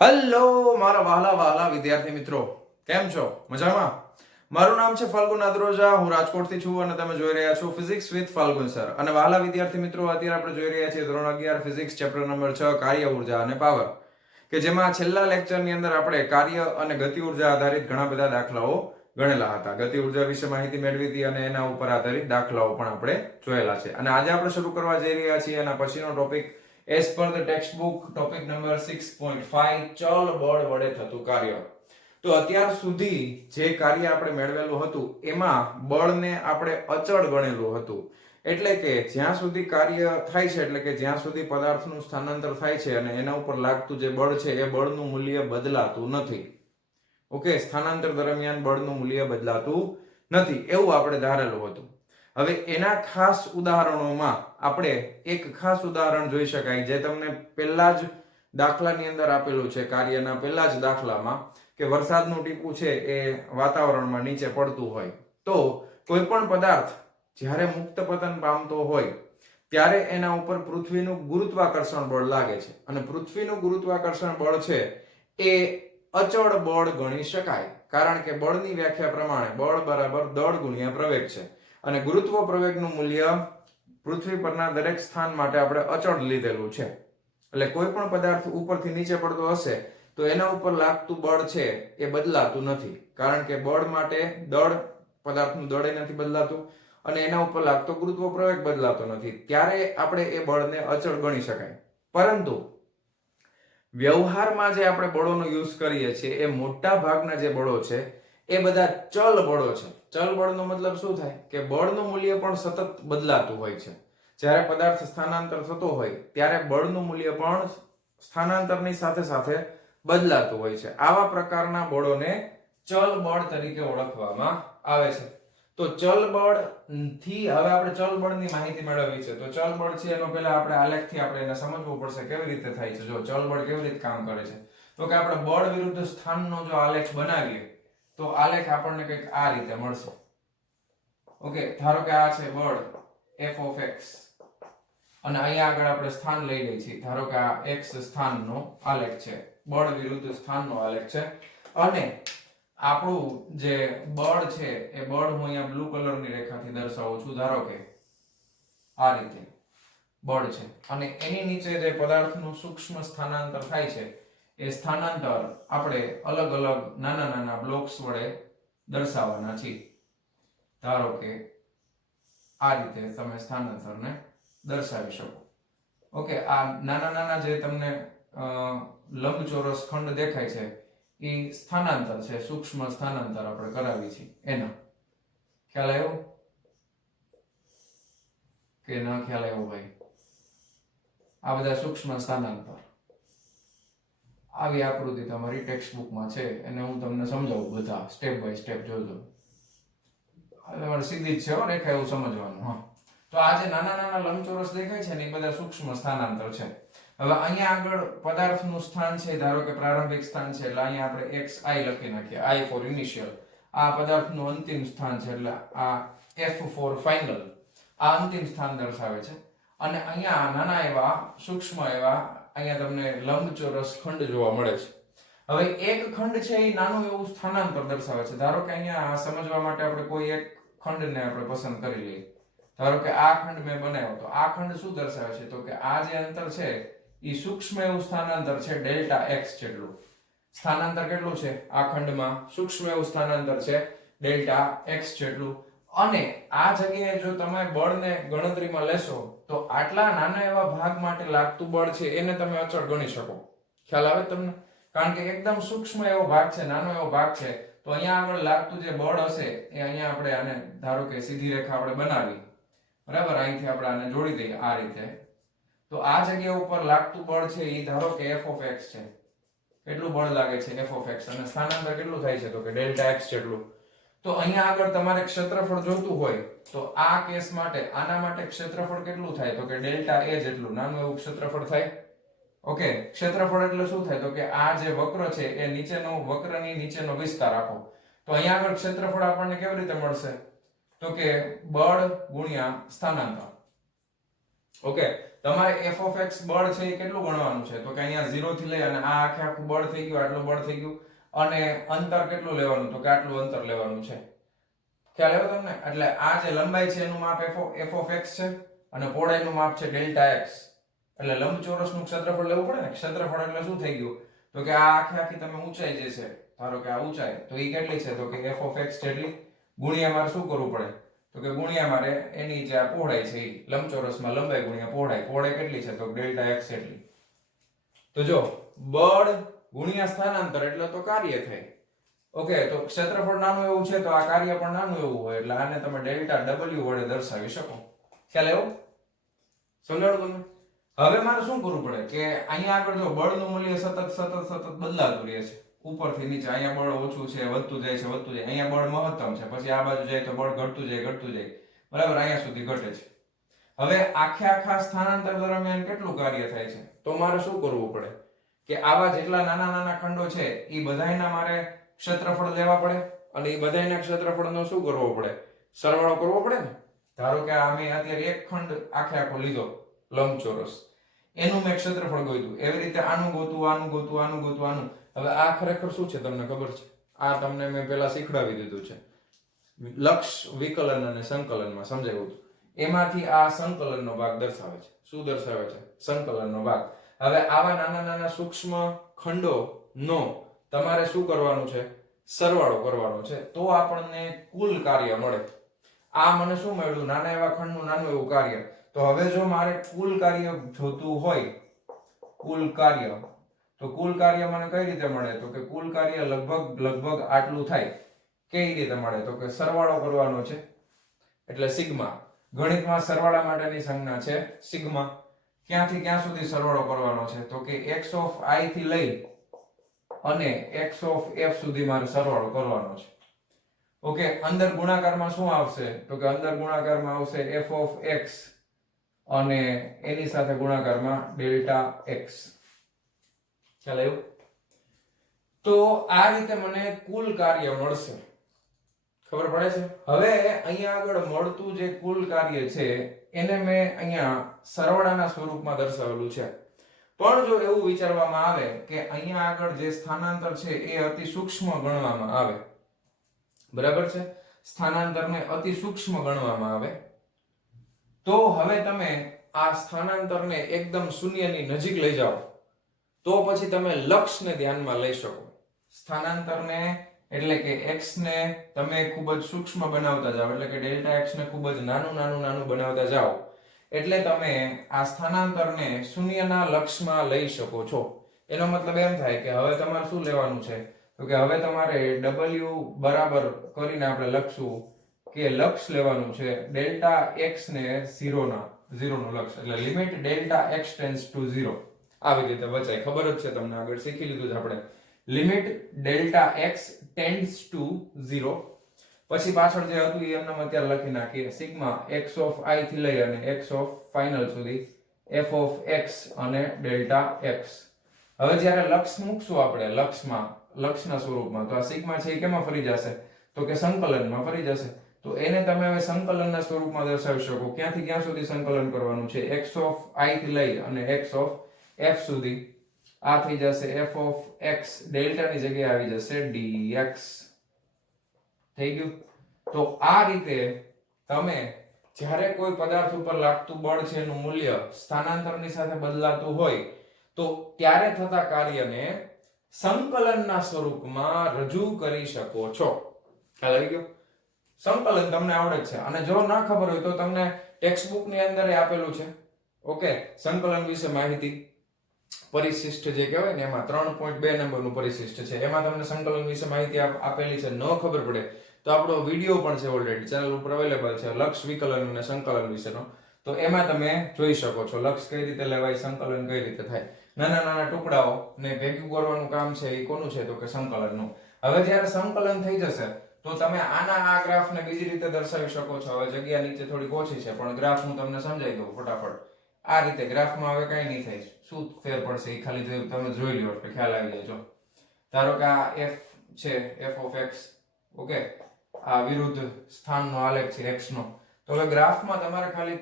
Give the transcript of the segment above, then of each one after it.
Hello મારા વહાલા વહાલા વિદ્યાર્થી મિત્રો, કેમ છો? મજામાં? મારું નામ છે ફાલ્ગુન નાદરોજા, હું રાજકોટથી છું અને તમે જોઈ રહ્યા છો ફિઝિક્સ વિથ ફાલ્ગુન સર. અને વહાલા વિદ્યાર્થી મિત્રો, અત્યારે આપણે જોઈ રહ્યા છીએ ધોરણ 11 ફિઝિક્સ ચેપ્ટર નંબર 6 કાર્ય ઉર્જા અને પાવર, કે જેમાં છેલ્લા લેક્ચરની અંદર આપણે કાર્ય અને ગતિ ઉર્જા આધારિત ઘણા બધા દાખલાઓ ગણેલા હતા. ગતિ ઉર્જા વિશે માહિતી મેળવી હતી અને એના ઉપર આધારિત દાખલાઓ પણ આપણે જોયેલા છે. અને આજે આપણે શરૂ કરવા જઈ રહ્યા છીએ એના પછીનો topic as per the textbook topic number 6.5 ચલ બળ વડે થતું કાર્ય. તો અત્યાર સુધી જે કાર્ય આપણે મેળવેલું હતું એમાં બળને આપણે અચળ ગણેલું હતું. એટલે કે જ્યાં સુધી કાર્ય થાય છે, એટલે કે જ્યાં સુધી પદાર્થનું સ્થાનાંતર થાય છે અને એના ઉપર લાગતું જે બળ છે એ બળનું મૂલ્ય બદલાતું નથી. ઓકે, સ્થાનાંતર દરમિયાન બળનું મૂલ્ય બદલાતું નથી એવું આપણે ધારેલું હતું. હવે એના ખાસ ઉદાહરણોમાં આપણે એક ખાસ ઉદાહરણ જોઈ શકાય, જે તમને પહેલા જ દાખલાની અંદર આપેલું છે. કાર્યના પહેલા જ દાખલામાં કે વરસાદનું ટીપું છે એ વાતાવરણમાં નીચે પડતું હોય તો કોઈ પણ પદાર્થ જ્યારે મુક્ત પતન પામતો હોય ત્યારે એના ઉપર પૃથ્વીનું ગુરુત્વાકર્ષણ બળ લાગે છે. અને પૃથ્વીનું ગુરુત્વાકર્ષણ બળ છે એ અચળ બળ ગણી શકાય, કારણ કે બળની વ્યાખ્યા પ્રમાણે બળ બરાબર દળ ગુણ્યા પ્રવેગ છે. અને ગુરુત્વ પ્રવેગનું મૂલ્ય પૃથ્વી પરના દરેક સ્થાન માટે આપણે અચળ લીધેલું છે. એટલે કોઈ પણ પદાર્થ ઉપરથી નીચે પડતો હશે તો એના ઉપર લાગતું બળ છે એ બદલાતું નથી, કારણ કે બળ માટે દળ, પદાર્થનું દળ એ નથી બદલાતું અને એના ઉપર લાગતો ગુરુત્વ પ્રવેગ બદલાતો નથી. ત્યારે આપણે એ બળને અચળ ગણી શકાય. પરંતુ વ્યવહારમાં જે આપણે બળોનો યુઝ કરીએ છીએ એ મોટા ભાગના જે બળો છે એ બધા ચલ બળો છે. ચલ બળનો મતલબ શું થાય કે બળનું મૂલ્ય પણ સતત બદલાતું હોય છે. જ્યારે પદાર્થ સ્થાનાંતર થતો હોય ત્યારે બળનું મૂલ્ય પણ સ્થાનાંતરની સાથે સાથે બદલાતું હોય છે. આવા પ્રકારના બળોને ચલ બળ તરીકે ઓળખવામાં આવે છે. તો ચલ બળ થી હવે આપણે ચલ બળની માહિતી મેળવવી છે. તો ચલ બળ છે એનો પહેલા આપણે આલેખથી આપણે એને સમજવું પડશે કેવી રીતે થાય છે. જો ચલ બળ કેવી રીતે કામ કરે છે, તો કે આપણે બળ વિરુદ્ધ સ્થાનનો જો આલેખ બનાવીએ તો આલેખ આપણને કંઈક આ રીતે મળશે. ઓકે, ધારો કે આ છે બળ f of x અને અહીંયા આગળ આપણે સ્થાન લઈ લઈએ છીએ. ધારો કે આ x સ્થાનનો આલેખ છે, બળ વિરુદ્ધ સ્થાનનો આલેખ છે. અને આપણું જે બળ છે એ બળ હું અહીંયા બ્લુ કલરની રેખાથી દર્શાવું છું. ધારો કે આ રીતે બળ છે અને એની નીચે જે પદાર્થનું સૂક્ષ્મ સ્થાનાંતર થાય છે એ સ્થાનાંતર આપણે અલગ અલગ નાના નાના બ્લોક્સ વડે દર્શાવવાના છીએ. ધારો કે આ રીતે તમે સ્થાનાંતરને દર્શાવી શકો. ઓકે, આ નાના નાના જે તમને લંબચોરસ ખંડ દેખાય છે એ સ્થાનાંતર છે, સૂક્ષ્મ સ્થાનાંતર આપણે કરાવી છે એના. ખ્યાલ આવ્યો કે ના ખ્યાલ આવ્યો ભાઈ? આ બધા સૂક્ષ્મ સ્થાનાંતર, આવી આકૃતિ તમારી ટેક્સ્ટ બુકમાં છે એને હું તમને સમજાવું બધા સ્ટેપ બાય સ્ટેપ જોજો. તમારે સીધી જ છે રેખા એવું સમજવાનું. હા, તો આ જે નાના નાના લંબચોરસ દેખાય છે ને એ બધા સૂક્ષ્મ સ્થાનાંતર છે. હવે અહીંયા આગળ પદાર્થનું સ્થાન છે, ધારો કે પ્રારંભિક સ્થાન છે એટલે અહીંયા આપણે xi લખી નાખીએ, i ફોર ઇનિશિયલ. આ પદાર્થનું અંતિમ સ્થાન છે એટલે આ f ફોર ફાઇનલ, આ અંતિમ સ્થાન દર્શાવે છે. અને અહીંયા નાના એવા સૂક્ષ્મ એવા અહીંયા તમને લંબચોરસ ખંડ જોવા મળે છે. હવે એક ખંડ છે એ નાનું એવું સ્થાનાંતર દર્શાવે છે. ધારો કે અહીંયા સમજવા માટે આપણે કોઈ એક ખંડને આપણે પસંદ કરી લઈએ. ધારો કે આ ખંડ મેં બનાવ્યો, તો આ ખંડ શું દર્શાવે છે? તો કે આ જે અંતર છે એ સૂક્ષ્મ એવું સ્થાનાંતર છે ડેલ્ટા x જેટલું. સ્થાનાંતર કેટલું છે આ ખંડમાં? સૂક્ષ્મ એવું સ્થાનાંતર છે ડેલ્ટા x જેટલું. અને આ જગ્યાએ જો તમે બળને ગણતરીમાં લેશો તો આટલા નાના એવા ભાગ માટે લાગતું બળ છે એને તમે અચળ ગણી શકો. ખ્યાલ આવે તમને? કારણ કે એકદમ સૂક્ષ્મ એવો ભાગ છે, નાનો એવો ભાગ છે. તો અહીંયા આગળ લાગતું જે બળ હશે એ અહીંયા આપણે આને ધારો કે સીધી રેખા આપણે બનાવી, બરાબર, અહીંથી આપણે આને જોડી દઈએ આ રીતે. તો આ જગ્યા ઉપર લાગતું બળ છે એ ધારો કે f of x છે. કેટલું બળ લાગે છે? f of x. અને સ્થાનાંતર કેટલું થાય છે? તો કે ડેલ્ટા x જેટલું. તો અહીંયા આગળ તમારે ક્ષેત્રફળ જોતું હોય તો આ કેસ માટે આના માટે ક્ષેત્રફળ કેટલું થાય? તો કે ડેલ્ટા a જેટલું નાનું એવું ક્ષેત્રફળ થાય. ઓકે, ક્ષેત્રફળ એટલે શું થાય? તો કે આ જે વક્ર છે એ નીચેનો, વક્રની નીચેનો વિસ્તાર આપો. તો અહીંયા આગળ ક્ષેત્રફળ આપણને કેવી રીતે મળશે? તો કે બળ ગુણ્યા સ્થાનાંતર. ઓકે, તમારે f of x બળ છે એ કેટલું ગણવાનું છે તો કે અહીંયા 0 થી લઈ અને આ આખે આખું બળ થઈ ગયું, આટલું બળ થઈ ગયું, અને અંતર કેટલું લેવાનું તો કે આટલું અંતર લેવાનું છે. ખ્યાલ આવ્યો તમને? એટલે આ જે લંબાઈ છે એનું માપ f of x છે અને પહોળાઈનું માપ છે ડેલ્ટા x. એટલે લંબચોરસનું ક્ષેત્રફળ લેવું પડે ને. ક્ષેત્રફળ એટલે શું થઈ ગયું તો કે આ આખે આખી તમે ઊંચાઈ જે છે, ધારો કે આ ઊંચાઈ, તો એ કેટલી છે તો કે f of x જેટલી, ગુણ્યા મારે શું કરવું પડે તો કે ગુણ્યા મારે એની જે આ પહોળાઈ છે એ લંબચોરસમાં લંબાઈ ગુણ્યા પહોળાઈ. પહોળાઈ કેટલી છે તો ડેલ્ટા x એટલી. તો જો બળ ગુણ્યા સ્થાનાંતર એટલે તો કાર્ય થાય. ઓકે, તો ક્ષેત્રફળ નાનું એવું છે તો આ કાર્ય પણ નાનું એવું હોય એટલે આને તમે ડેલ્ટા w વડે દર્શાવી શકો. ખ્યાલ આવ્યો? સમજાણું તમને? હવે મારે શું કરવું પડે કે અહીંયા આગળ જો બળનું મૂલ્ય સતત બદલાતું રહે છે ઉપરથી નીચે. અહીંયા બળ ઓછું છે, વધતું જાય છે, વધતું જાય. અહીંયા બળ મહત્તમ છે, પછી આ બાજુ જાય તો બળ ઘટતું જાય. બરાબર, અહીંયા સુધી ઘટે છે. હવે આખા સ્થાનાંતર દરમિયાન કેટલું કાર્ય થાય છે તો મારે શું કરવું પડે કે આવા જેટલા નાના ખંડો છે એ બધાયના મારે ક્ષેત્રફળ લેવા પડે અને એ બધાયના ક્ષેત્રફળનો શું કરવો પડે? સરવાળો કરવો પડે ને. ધારો કે આ મેં અત્યારે એક ખંડ આખો લીધો લંબચોરસ, એનું મેં ક્ષેત્રફળ ગોત્યું. એવી રીતે આનું ગોતું. હવે આ ખરેખર શું છે તમને ખબર છે? આ તમને મેં પહેલા શીખડાવી દીધું છે. લક્ષ વિકલન અને સંકલનમાં સમજાવ્યું હતું. એમાંથી આ સંકલનનો ભાગ દર્શાવે છે. શું દર્શાવે છે? સંકલનનો ભાગ. હવે આવા નાના સૂક્ષ્મ ખંડોનો તમારે શું કરવાનું છે? સરવાળો કરવાનો છે, તો આપણને કુલ કાર્ય મળે. આ મને શું મળ્યું? નાના એવા ખંડનું નાનું એવું કાર્ય. તો હવે જો મારે કુલ કાર્ય જોતું હોય, તો કુલ કાર્ય મને કઈ રીતે મળે તો કે કુલ કાર્ય લગભગ આટલું થાય. કઈ રીતે મળે તો કે સરવાળો કરવાનો છે એટલે સિગ્મા. ગણિતમાં સરવાળા માટેની સંજ્ઞા છે સિગ્મા. ક્યાંથી ક્યાં સુધી સરવાળો કરવાનો છે તો કે x of i થી લઈ અને x of f સુધી મારે સરવાળો કરવાનો છે. ઓકે, અંદર ગુણાકારમાં શું આવશે તો કે અંદર ગુણાકારમાં આવશે f of x અને એની સાથે ગુણાકારમાં ડેલ્ટા x. ખ્યાલ આવ્યો? તો આ રીતે મને કુલ કાર્ય મળશે. ખબર પડે છે? હવે અહીંયા આગળ મળતું જે કુલ કાર્ય છે એને મેં અહીંયા સરવાળાના સ્વરૂપમાં દર્શાવેલું છે. પણ જો એવું વિચારવામાં આવે કે અહીંયા આગળ જે સ્થાનાંતર છે એ અતિ સૂક્ષ્મ ગણવામાં આવે, બરાબર છે, સ્થાનાંતરને અતિ સૂક્ષ્મ ગણવામાં આવે, તો હવે તમે આ સ્થાનાંતરને એકદમ શૂન્યની નજીક લઈ જાઓ તો પછી તમે લક્ષને ધ્યાનમાં લઈ શકો. સ્થાનાંતરને એટલે કે x ને તમે ખૂબ જ સૂક્ષ્મ બનાવતા જાઓ, એટલે કે ડેલ્ટા x ને ખૂબ જ નાનું બનાવતા જાઓ, એટલે તમે આ સ્થાનાંતરને શૂન્યના લક્ષમાં લઈ શકો છો. એનો મતલબ એમ થાય કે હવે તમારે શું લેવાનું છે તો કે હવે તમારે w બરાબર કરીને આપણે લખશું કે લક્ષ લેવાનું છે ડેલ્ટા x ને 0 નું લક્ષ, એટલે limit delta x tends to 0. આવી રીતે બચાય. ખબર જ છે તમને, આગળ શીખી લીધું છે આપણે. Limit delta x tends to 0. પછી પાછળ જે હતું એ એમને અત્યારે લખી નાખીએ. સિગ્મા x of i થી લઈ અને x of ફાઇનલ સુધી f of x અને ડેલ્ટા x. હવે જ્યારે લક્ષ મૂકશું આપણે લક્ષના સ્વરૂપમાં, તો આ સિગ્મા છે એ કેમાં ફરી જશે તો કે સંકલનમાં ફરી જશે. તો એને તમે હવે સંકલનના સ્વરૂપમાં દર્શાવી શકો. ક્યાંથી ક્યાં સુધી સંકલન કરવાનું છે? x of i થી લઈ અને x of f સુધી. આ થઈ જશે f of x, ડેલ્ટા ની જગ્યાએ આવી જશે dx. થઈ ગયું? તો આ રીતે તમે જ્યારે કોઈ પદાર્થ ઉપર લાગતું બળ છે એનું મૂલ્ય સ્થાનાંતરની સાથે બદલાતું હોય તો ત્યારે થતા કાર્યને સંકલનના સ્વરૂપમાં રજૂ કરી શકો છો. ખ્યાલ આવી ગયો? સંકલન તમને આવડે છે, અને જો ના ખબર હોય તો તમને ટેક્સ્ટ બુક ની અંદર આપેલું છે. ઓકે, સંકલન વિશે માહિતી પરિશિષ્ટ જે કહેવાય ને એમાં 3.2 નંબરનું પરિશિષ્ટ છે, એમાં તમને સંકલન વિશે માહિતી આપેલી છે. ન ખબર પડે તો આપણો વિડીયો પણ છે ઓલરેડી ચેનલ ઉપર અવેલેબલ છે, લક્ષ વિકલન અને સંકલન વિશેનો. તો એમાં તમે જોઈ શકો છો લક્ષ કઈ રીતે લેવાય, સંકલન કઈ રીતે થાય. નાના ટુકડાઓ ને ભેગું કરવાનું કામ છે એ કોનું છે તો કે સંકલનનું. હવે જ્યારે સંકલન થઈ જશે તો તમે આ ગ્રાફને બીજી રીતે દર્શાવી શકો છો. હવે જગ્યા નીચે થોડી ઓછી છે પણ ગ્રાફ હું તમને સમજાવી દઉં ફટાફટ. આ રીતે ગ્રાફમાં હવે કઈ નહીં થાય. શું ફેર પડશે એ ખાલી તમે જોઈ લો એટલે ખ્યાલ આવી જાય. જો ધારો કે આ f છે, f of x, ઓકે, આ વિરુદ્ધ સ્થાનનો આલેખ છે x નો. તો હવે ગ્રાફમાં તમારે ખાલી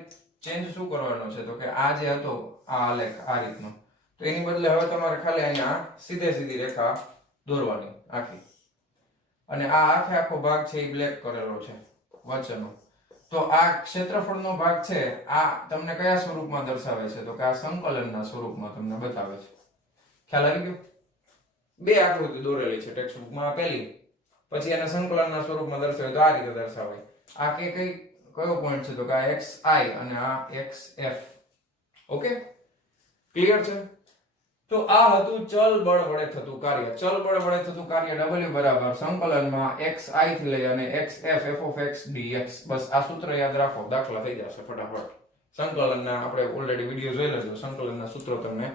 ચેન્જ શું કરવાનો છે તો કે આ જે હતો આ આલેખ આ રીતનો, તો એની બદલે હવે તમારે ખાલી અહીંયા સીધે સીધી રેખા દોરવાની આખી, અને આ આખે આખો ભાગ છે એ બ્લેક કરેલો છે વચ્ચેનો. તો આ ક્ષેત્રફળનો ભાગ છે આ તમને કયા સ્વરૂપમાં દર્શાવે છે તો કે આ સંકલનના સ્વરૂપમાં તમને બતાવે છે. ખ્યાલ આવી ગયો? બે આકૃતિ દોરેલી છે ટેક્સ્ટ બુકમાં, પહેલી, પછી એને સંકલનના સ્વરૂપમાં દર્શાવે તો આ રીતે દર્શાવાય. આ કયો પોઈન્ટ છે તો કે આ xi અને આ xf. ઓકે, ક્લિયર છે? તો આ હતું ચલ બળ વડે થતું કાર્ય. ચલ બળ વડે થતું કાર્ય w બરાબર સંકલનમાં xi થી લઈ અને xf f of x dx. બસ આ સૂત્ર યાદ રાખો, દાખલા થઈ જશે ફટાફટ. સંકલનના આપણે ઓલરેડી વિડિયો જોઈ લેજો, સંકલનના સૂત્રો તમને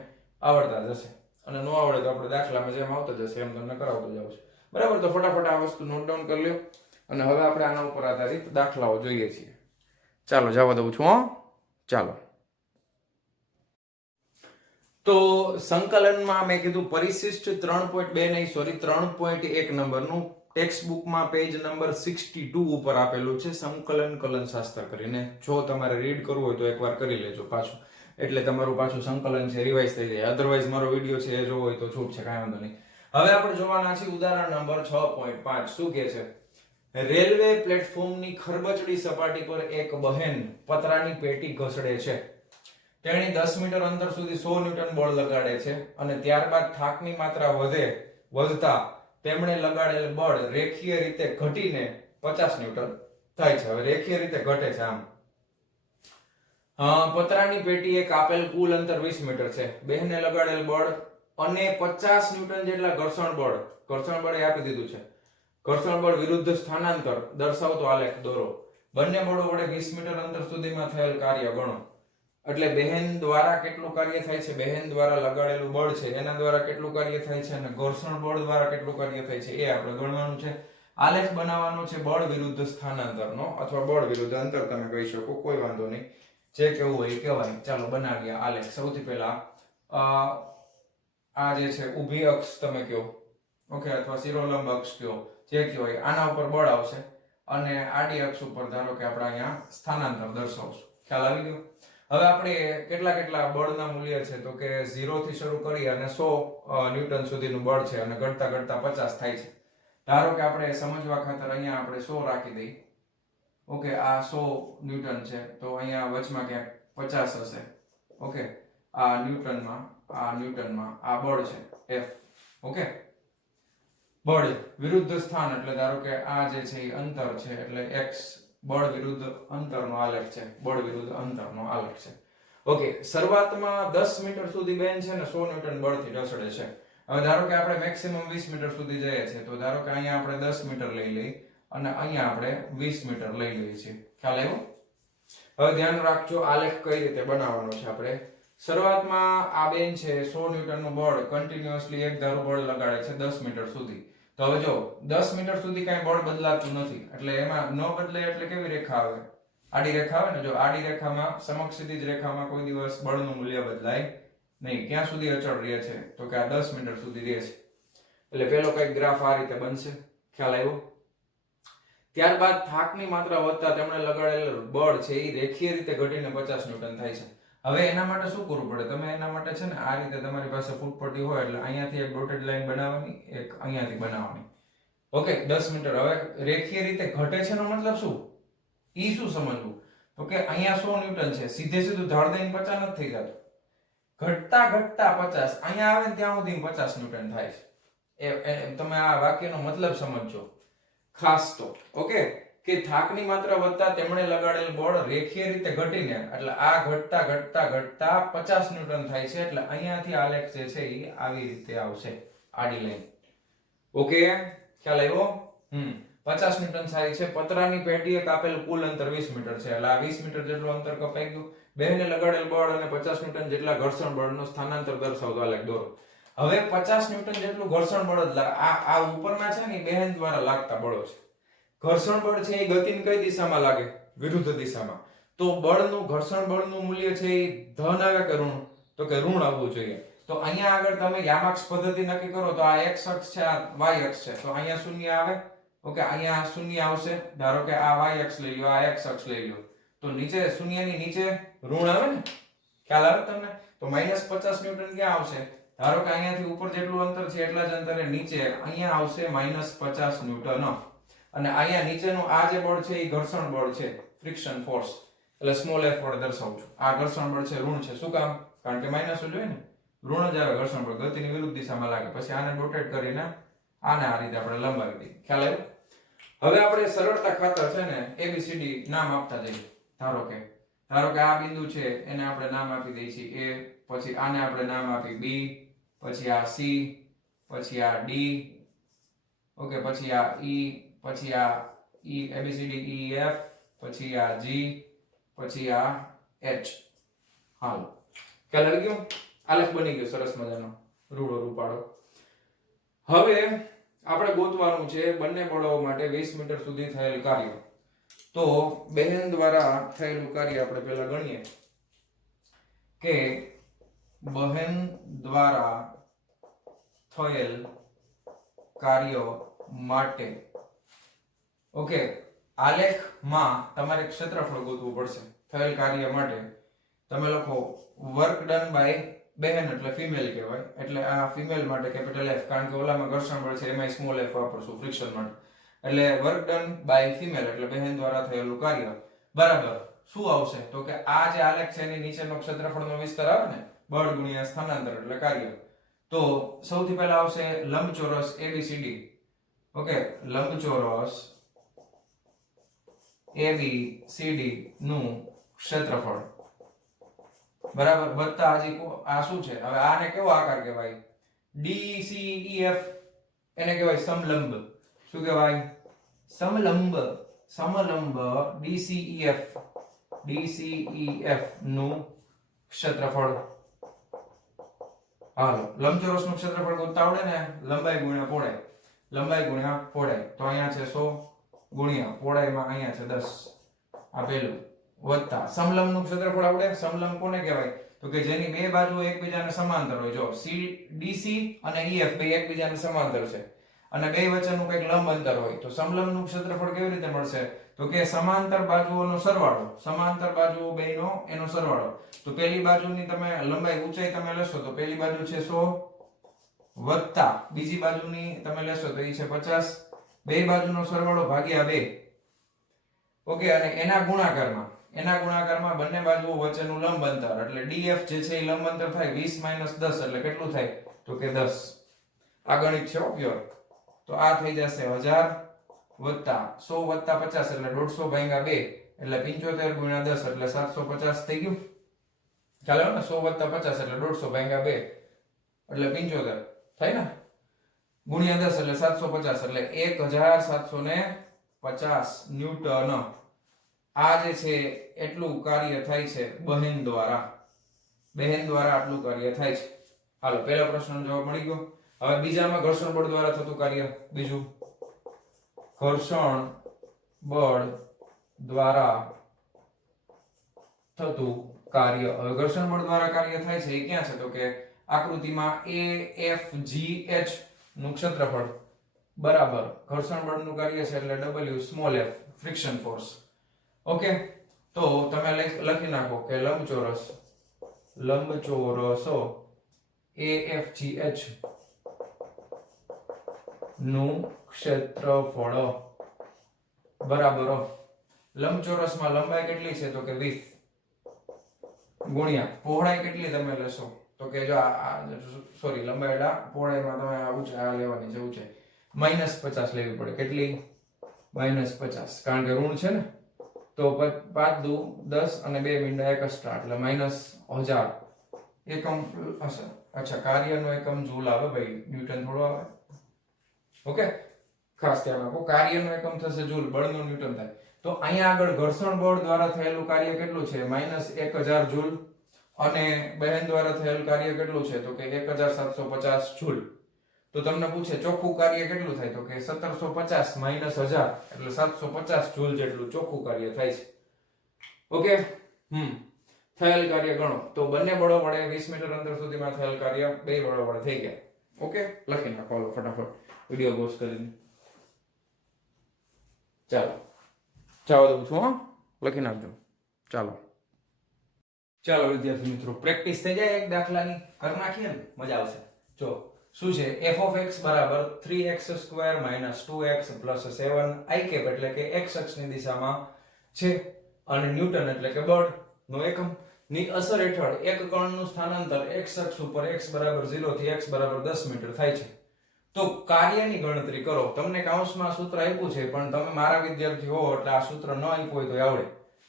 આવડતા જશે, અને નો આવડે તો આપણે દાખલામાં જેમ આવતો જશે એમ તમને કરાવતો જાવ છું. બરાબર, તો ફટાફટ આ વસ્તુ નોટ ડાઉન કરી લ્યો, અને હવે આપણે આના ઉપર આધારિત દાખલાઓ જોઈએ છીએ. ચાલો જવા દઉં છું. ચાલો, તો સંકલનમાં મેં કીધું પરિશિષ્ટ 3.2 નહીં, સોરી 3.1 નંબરનું ટેક્સ્ટ બુકમાં પેજ નંબર 62 ઉપર આપેલું છે સંકલન કલનશાસ્ત્ર કરીને. જો તમારે રીડ કરવું હોય તો એકવાર કરી લેજો પાછું, એટલે તમારું પાછું સંકલન છે રિવાઇઝ થઈ જાય. અધરવાઇઝ મારો વિડિયો છે એ જોવો હોય તો છૂટ છે, કાંઈ વાંધો નહીં. હવે આપણે જોવાના છે ઉદાહરણ નંબર 6.5. શું કહે છે? રેલવે પ્લેટફોર્મની ખરબચડી સપાટી પર એક બહેન પતરાની પેટી ઘસડે છે. તેણી 10 મીટર અંતર સુધી 100 ન્યૂટન બળ લગાડે છે, અને ત્યારબાદ થાકની માત્રા વધતા તેમણે લગાડેલ બળ રેખીય રીતે ઘટીને 50 ન્યૂટન થાય છે. હવે રેખીય રીતે ઘટે છે આમ. પતરાની પેટીએ કાપેલ કુલ અંતર 20 મીટર છે. બહેને લગાડેલ બળ અને 50 ન્યૂટન જેટલા ઘર્ષણ બળ એ આપી દીધું છે. ઘર્ષણ બળ વિરુદ્ધ સ્થાનાંતર દર્શાવતો આલેખ દોરો. બંને બળો વડે 20 મીટર અંતર સુધીમાં થયેલ કાર્ય ગણો. એટલે બહેન દ્વારા કેટલું કાર્ય થાય છે, બહેન દ્વારા લગાડેલું બળ છે એના દ્વારા કેટલું કાર્ય થાય છે, અને ઘર્ષણ બળ દ્વારા કેટલું કાર્ય થાય છે એ આપણે ગણવાનું છે. આલેખ બનાવવાનો છે બળ વિરુદ્ધ સ્થાનાંતરનો, અથવા બળ વિરુદ્ધ અંતર તમે કહી શકો, કોઈ વાંધો નહીં, જે કેવું હોય કહેવાય. ચાલો બનાવીએ આલેખ. સૌથી પહેલા આ જે છે ઊભી અક્ષ તમે કહો, ઓકે, અથવા શિરોલંબ અક્ષ કહો, જે કહેવાય, આના ઉપર બળ આવશે, અને આડી અક્ષ ઉપર ધારો કે આપણે અહીંયા સ્થાનાંતર દર્શાવશું. ખ્યાલ આવી ગયો? હવે આપણે કેટલા બળના મૂલ્ય છે તો કે 0 થી શરૂ કરી અને 100 ન્યૂટન સુધીનું બળ છે, અને ઘટતા 50 થાય છે. ધારો કે આપણે સમજવા ખાતર અહીંયા આપણે 100 રાખી દઈએ. ઓકે, આ 100 ન્યૂટન છે, તો અહીંયા વચમાં ક્યાંક 50 હશે. ઓકે, આ ન્યૂટનમાં આ બળ છે F. ઓકે, બળ વિરુદ્ધ સ્થાન, એટલે ધારો કે આ જે છે એ અંતર છે, એટલે x. બળ વિરુદ્ધ અંતરનો આલેખ છે, બળ વિરુદ્ધ અંતરનો આલેખ છે. ઓકે, શરૂઆતમાં 10 મીટર સુધી બેન છે ને 100 ન્યૂટન બળથી ઢસડે છે. હવે ધારો કે આપણે મેક્સિમમ 20 મીટર સુધી જઈએ છીએ, તો ધારો કે અહીંયા આપણે 10 મીટર લઈ લઈએ અને અહીંયા આપણે 20 મીટર લઈ લઈએ છીએ. ખ્યાલ આવ્યો? હવે ધ્યાન રાખજો આલેખ કઈ રીતે બનાવવાનો છે. આપણે શરૂઆતમાં આ બેન છે 100 ન્યૂટનનું બળ કન્ટિન્યુઅસલી એક ધારું બળ લગાડે છે 10 મીટર સુધી. તો હવે જો 10 મીટર સુધી કાંઈ બળ બદલાતું નથી, એટલે એમાં ન બદલે એટલે કેવી રેખા આવે? આડી રેખા આવે ને. જો આડી રેખામાં, સમક્ષિતિજ રેખામાં કોઈ દિવસ બળનું મૂલ્ય બદલાય નહીં. ક્યાં સુધી અચળ રહે છે તો કે આ 10 મીટર સુધી રહે છે. એટલે પેલો કઈક ગ્રાફ આ રીતે બનશે. ખ્યાલ આવ્યો? ત્યારબાદ થાકની માત્રા વધતા તેમણે લગાડેલ બળ છે એ રેખીય રીતે ઘટીને 50 ન્યૂટન થાય છે. હવે એના માટે શું કરવું પડે? તમે એના માટે છે ને આ રીતે તમારી પાસે ફૂટપટ્ટી હોય એટલે અહીંયાથી એક ડોટેડ લાઈન બનાવવાની, એક અહીંયાથી બનાવવાની. Okay, 10 metre. હવે રેખીય રીતે ઘટે છે નો મતલબ શું? ઈ શું સમજવું? તો કે અહીંયા 100 ન્યૂટન છે, સીધે સીધું ધાર દઈને 50 નથી થઈ જતું. ઘટતા 50 અહીંયા આવે ને ત્યાં સુધી 50 ન્યૂટન થાય છે. તમે આ વાક્યનો મતલબ સમજજો ખાસ તો. ઓકે, કે થાકની માત્રા વધતા તેમણે લગાડેલ બળ રેખીય રીતે ઘટીને, એટલે આ ઘટતા 50 ન્યૂટન થાય છે. એટલે અહીંયાથી આલેખ જે છે એ આવી રીતે આવશે, આડી લાઈન. ઓકે, ખ્યાલ આવ્યો? 50 ન્યૂટન થાય છે. પતરાની પેટીએ કાપેલ કુલ અંતર 20 મીટર છે, એટલે આ 20 મીટર જેટલું અંતર કપાઈ ગયું. બહેને લગાડેલ બળ અને 50 ન્યૂટન જેટલા ઘર્ષણ બળનો સ્થાનાંતર દર્શાવતો આલેખ દોરો. હવે 50 ન્યૂટન જેટલું ઘર્ષણ બળ આ ઉપરના છે ને બહેન દ્વારા લાગતા બળો છે. ઘર્ષણ બળ છે એ ગતિની કઈ દિશામાં લાગે? વિરુદ્ધ દિશામાં. તો બળનું, ઘર્ષણ બળનું મૂલ્ય છે એ ધન આવે કે ઋણ? તો કે ઋણ આવવું જોઈએ. તો અહીંયા આગળ તમે યામાક્ષ પદ્ધતિ નક્કી કરો તો આ x અક્ષ છે, આ y અક્ષ છે, તો અહીંયા શૂન્ય આવે. ઓકે, અહીંયા શૂન્ય આવશે. ધારો કે આ y અક્ષ લઈ લો, આ x અક્ષ લઈ લો, તો નીચે શૂન્યની નીચે ઋણ આવે ને, ખ્યાલ આવે તમને? તો -50 ન્યૂટન ક્યાં આવશે? ધારો કે અહીંયાથી ઉપર જેટલું અંતર છે એટલા જ અંતરે નીચે અહીંયા આવશે -50 ન્યૂટન. અને અહીંયા નીચેનું આ જે બળ છે એ ઘર્ષણ બળ છે, ફ્રિક્શન ફોર્સ, એટલે સ્મોલ f વડે દર્શાવું છું. આ ઘર્ષણ બળ છે, ઋણ છે. શું કામ? કારણ કે માઇનસ જોઈએ ને, ઋણ જ આવે ઘર્ષણ બળ, ગતિની વિરુદ્ધ દિશામાં લાગે. પછી આને ડોટેટ કરીને આને આ રીતે આપણે લંબાવી દઈએ. ખ્યાલ આવ્યો? હવે આપણે સરળતા ખાતર છે ને ABCD નામ આપતા જઈએ. ધારો કે આ બિંદુ છે એને આપણે નામ આપી દઈએ છીએ A, પછી આને આપણે નામ આપી B, પછી આ C, પછી આ D, ઓકે, પછી આ E, પછી આ E, ABCD E F, પછી આ G, પછી આ H. હાલો, ખ્યાલ આવી ગયો? આલેખ બની ગયો સરસ મજાનો, રૂડો રૂપાળો. હવે આપણે ગોતવાનું છે બંને બળો માટે 20 મીટર સુધી થયેલ કાર્ય. તો બહેન દ્વારા થયેલું કાર્ય આપણે પહેલા ગણીએ કે બહેન દ્વારા થયેલ કાર્ય માટે, ઓકે, આલેખમાં તમારે ક્ષેત્રફળ ગોતવું પડશે. થયેલ કાર્ય માટે તમે લખો વર્ક ડન બાય બહેન, એટલે ફિમેલ કહેવાય, એટલે આ ફિમેલ માટે કેપિટલ F, કારણ કે ઓલામાં ઘર્ષણ બળ છે એમાં સ્મોલ f વાપરશું ફ્રિક્શન માટે. એટલે વર્ક ડન બાય ફિમેલ એટલે બહેન દ્વારા થયેલું કાર્ય બરાબર શું આવશે? તો કે આ જે આલેખ છે એની નીચેનો ક્ષેત્રફળનો વિસ્તાર આવે ને, બળ ગુણ્યા સ્થાનાંતર એટલે કાર્ય. તો સૌથી પહેલા આવશે લંબચોરસ ABCD, ઓકે, લંબચોરસ ABCD નું ક્ષેત્રફળ બરાબર વત્તા હજી આ શું છે? હવે આને કેવો આકાર કહેવાય? DCEF, એને કહેવાય સમલંબ. શું કહેવાય? સમલંબ. સમલંબ DCEF નું ક્ષેત્રફળ. હાલો, લંબચોરસ નું ક્ષેત્રફળ ગોતતા આવડે ને, લંબાઈ ગુણ્યા પહોળાઈ, લંબાઈ ગુણ્યા પહોળાઈ. તો અહીંયા છે 100 ગુણ્યા પહોળાઈમાં અહીંયા છે 10, આ પહેલું, વત્તા સમલંબ નું ક્ષેત્રફળ આવડે? સમલંબ કોને કહેવાય? તો કે જેની બે બાજુઓ એકબીજાને સમાંતર હોય. જો DC અને EF બે એકબીજાને સમાંતર છે અને બે વચ્ચેનું કંઈક લંબ અંતર હોય. તો સમલંબ નું ક્ષેત્રફળ કેવી રીતે મળશે? તો કે સમાંતર બાજુઓનો સરવાળો, સમાંતર બાજુઓ બેનો એનો સરવાળો. તો પહેલી બાજુની તમે લંબાઈ ઊંચાઈ તમે લેશો તો પહેલી બાજુ છે 100 વત્તા બીજી બાજુની તમે લેશો તો એ છે 50, બે બાજુનો સરવાળો ભાગ્યા 2, ઓકે, અને એના ગુણાકારમાં બંને બાજુઓ વચ્ચેનું લંબ અંતર એટલે DF જે છે એ લંબ અંતર થાય 20 - 10 એટલે કેટલું થાય? તો કે 10. આ ગણિત છે પ્યોર. તો આ થઈ જશે 1000 વત્તા 100 વત્તા 50 એટલે 150 ભાગ્યા 2 એટલે 75 ગુણ્યા 10 એટલે 750 થઈ ગયું. ખ્યાલ આવ્યો ને? 100 વત્તા 50 એટલે 150 ભાગ્યા 2 એટલે 75 થાય ને, ગુણ્યા 10 એટલે 750 એટલે 1750 ન્યૂટન. આ જે છે એટલું કાર્ય થાય છે બહેન દ્વારા. બહેન દ્વારા આટલું કાર્ય થાય છે. હાલો, પહેલા પ્રશ્નનો જવાબ મળી ગયો. હવે બીજામાં ઘર્ષણ બળ દ્વારા થતું કાર્ય. બીજું ઘર્ષણ બળ દ્વારા થતું કાર્ય. હવે ઘર્ષણ બળ દ્વારા કાર્ય થાય છે એ ક્યાં છે? તો કે આકૃતિમાં AFGH નું ક્ષેત્રફળ બરાબર ઘર્ષણ બળનું કાર્ય છે એટલે W small f friction force. Okay, તો તમે લખી નાખો કે લંબચોરસો AFGH નું ક્ષેત્રફળ બરાબર લંબચોરસમાં લંબાઈ કેટલી છે? તો કે 20 ગુણ્યા પહોળાઈ કેટલી તમે લેશો? તો કે જો સોરી લંબાઈ એટલે પહોળાઈમાં તમે આ ઊંચાઈ લેવાની છે, ઊંચાઈ -50 લેવી પડે. કેટલી? -50, કારણ કે ઋણ છે ને. તો 5 દુ 10 અને 2 મીંડા એક્સ્ટ્રા એટલે -1000 એકમ હશે. અચ્છા, કાર્યનો એકમ જૂલ આવે ભાઈ, ન્યૂટન થોડો આવે. ઓકે, ખાસ ધ્યાન રાખો, કાર્યનો એકમ થશે જૂલ, બળનો ન્યૂટન થાય. તો અહીંયા આગળ ઘર્ષણ બળ દ્વારા થયેલું કાર્ય કેટલું છે? -1000 જૂલ. અને બહેન દ્વારા થયેલું કાર્ય કેટલું છે? તો કે 1750 જૂલ. તો તમને પૂછે ચોખ્ખું કાર્ય કેટલું થાય? તો કે 1750 - 1000 એટલે 750 જૂલ જેટલું ચોખ્ખું કાર્ય થાય છે. ઓકે, થયેલ કાર્ય ગણો. તો બંને બળો વડે 20 મીટર અંતર સુધીમાં થયેલ કાર્ય બે બળો વડે થઈ ગયા. ઓકે, લખી નાખો ફટાફટ વિડિયો પોઝ કરીને. ચાલો જવા દઉં છું, લખી નાખજો. ચાલો ચાલો વિદ્યાર્થી મિત્રો, પ્રેક્ટિસ થઈ જાય એક દાખલાની, કરી નાખીએ ને મજા આવશે. જો શું છે, f of x બરાબર 3x² - 2x + 7 i કેપ એટલે કે x અક્ષની દિશામાં છે અને ન્યૂટન એટલે કે બળ નો એકમ ની અસર હેઠળ એક કણનું સ્થાનાંતર x અક્ષ ઉપર x બરાબર 0 થી x બરાબર 10 મીટર થાય છે. તો કાર્યની ગણતરી કરો. તમને કૌંસમાં સૂત્ર આપ્યું છે, પણ તમે મારા વિદ્યાર્થી હો એટલે આ સૂત્ર ન આપ્યું હોય તો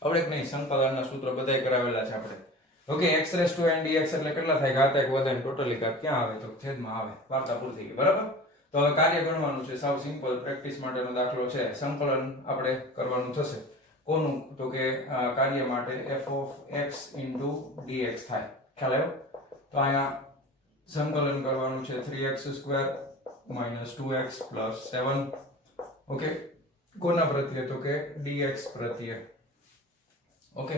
આવડે કે નહીં? સંકલનના સૂત્ર બધાય કરાવેલા છે આપણે. ઓકે, x⁻n dx એટલે કેટલા થાય? ઘાતાંક વધે ને ટોટલી ઘાત ક્યાં આવે? તો છેદમાં આવે. વાર્તા પૂરી થઈ ગઈ, બરાબર? તો હવે કાર્ય ગણવાનું છે, સાવ સિમ્પલ પ્રેક્ટિસ માટેનો દાખલો છે. સંકલન આપણે કરવાનું થશે. કોનું? તો કે કાર્ય માટે f of x * dx થાય. ખ્યાલ આવ્યો? તો અહીંયા સંકલન કરવાનું છે 3x² - 2x + 7. ઓકે, કોના પ્રત્યે? તો કે dx પ્રત્યે. ઓકે,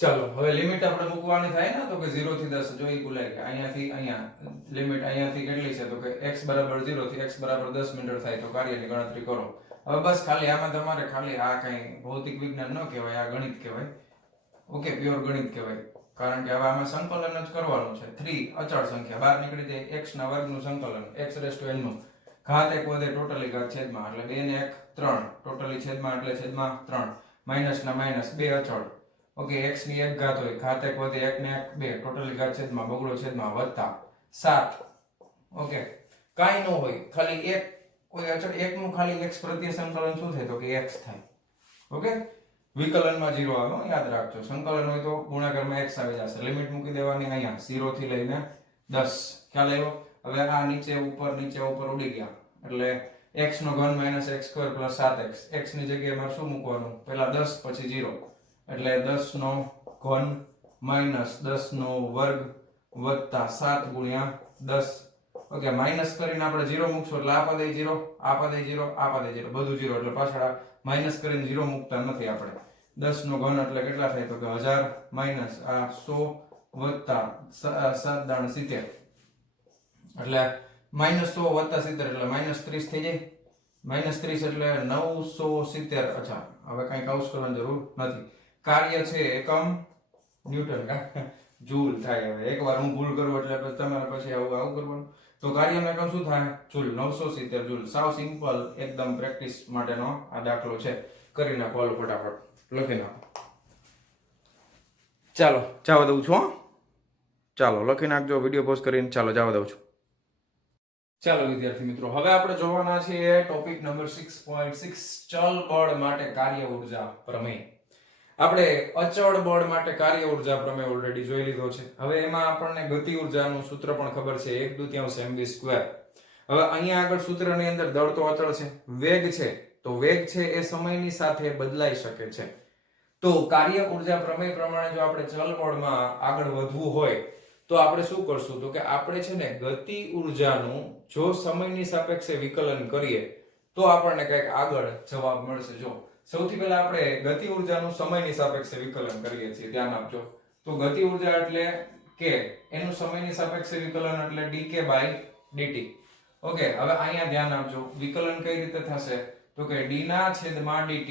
ચાલો હવે લિમિટ આપણે મૂકવાની થાય ને, તો કે 0 થી 10. જો ઈ ભૂલાઈ ગયા. અહીંયાથી અહીંયા લિમિટ અહીંયાથી કેટલી છે? તો કે x બરાબર 0 થી x બરાબર 10 મીટર થાય. તો કાર્યની ગણતરી કરો. હવે બસ ખાલી આમાં તમારે ખાલી આ કઈ ભૌતિક વિજ્ઞાન ન કહેવાય, આ ગણિત કહેવાય. ઓકે, પ્યોર ગણિત કહેવાય. કારણ કે હવે આમાં સંકલન જ કરવાનું છે. 3 અચળ સંખ્યા બહાર નીકળી જાય, x ના વર્ગનું સંકલન, x⁻n નું ઘાત એક વધે ટોટલી ઘાત છેદમાં, એટલે 2 ને 1 3 ટોટલી છેદમાં એટલે છેદમાં 3 માઈનસ ના માઈનસ 2 અચળ. ઓકે, x ની એક ઘાત હોય, ઘાત એક વધે 1 ને 1 2 ટોટલી ઘાત છેદમાં બગડો છેદમાં વત્તા 7. ઓકે, કાઈ ન હોય, ખાલી એક કોઈ અચળ એક નું ખાલી x પ્રત્યે સંકલન શું થાય? તો કે x થાય. ઓકે, વિકલનમાં 0 આવે, યાદ રાખજો. સંકલન હોય તો ગુણાકારમાં x આવી જશે. લિમિટ મૂકી દેવાની અહીંયા 0 થી લઈને 10. ખ્યાલ આવ્યો? હવે આ નીચે ઉપર ઉડી ગયા એટલે x નો ઘન - x² + 7x. x ની જગ્યાએ મારે શું મૂકવાનું? પહેલા 10 પછી 0 એટલે 10 નો ઘન - 10 નો વર્ગ વત્તા 7 ગુણ્યા 10. ઓકે, માઈનસ કરીને આપણે 0 મૂકશું એટલે આ પદે 0, આ પદે 0, આ પદે 0, બધું 0 એટલે પાછળ માઈનસ કરીને 0 મૂકતા નથી આપણે. 10 નો ઘન એટલે કેટલા થાય? તો કે 1000 માઈનસ આ 100 વત્તા 7 દાણ 70 એટલે -100 વત્તા 70 એટલે -30 થઈ જાય. -30 એટલે 970. અચ્છા, હવે કઈ કૌંસ કરવાની જરૂર નથી. કાર્ય છે એકમ ન્યૂટન કા જૂલ થાય. હવે એકવાર હું ભૂલ કરું એટલે તમારે પછી આવું કરવાનું. તો કાર્યનો એકમ શું થાય? જૂલ. 970 જૂલ. સાવ સિમ્પલ એકદમ પ્રેક્ટિસ માટેનો આ દાખલો છે. કરી નાખો, હાલો ફટાફટ લખી નાખો. ચાલો જવા દઉં છું. ચાલો લખી નાખજો, વિડીયો પોઝ કરીને. ચાલો જવા દઉં છું. ચાલો વિદ્યાર્થી મિત્રો, હવે આપણે જોવાના છીએ ટોપિક નંબર 6.6 ચલ બળ માટે કાર્ય ઊર્જા પ્રમેય. આપણે અચળ બળ માટે કાર્ય ઊર્જા પ્રમેય ઓલરેડી જોઈ લીધો છે. હવે એમાં આપણને ગતિ ઊર્જાનું સૂત્ર પણ ખબર છે, 1/2 mv². હવે અહીંયા આગળ સૂત્રની અંદર દળ તો અચળ છે, વેગ છે, તો વેગ છે એ સમયની સાથે બદલાઈ શકે છે. તો કાર્ય ઊર્જા પ્રમેય પ્રમાણે જો આપણે ચલ બળમાં આગળ વધવું હોય તો આપણે શું કરશું? તો કે આપણે છે ને ગતિ ઊર્જાનું જો સમયની સાપેક્ષે વિકલન કરીએ તો આપણને કંઈક આગળ જવાબ મળશે. જો સૌથી પહેલા આપણે ગતિ ઊર્જાનું સમયની સાપેક્ષે વિકલન કરીએ છીએ, ધ્યાન આપજો. તો ગતિ ઊર્જા એટલે કે એનું સમયની સાપેક્ષે વિકલન એટલે dk/dt. ઓકે, હવે અહીંયા ધ્યાન આપજો, વિકલન કઈ રીતે થશે? તો કે d ના છેદમાં dt.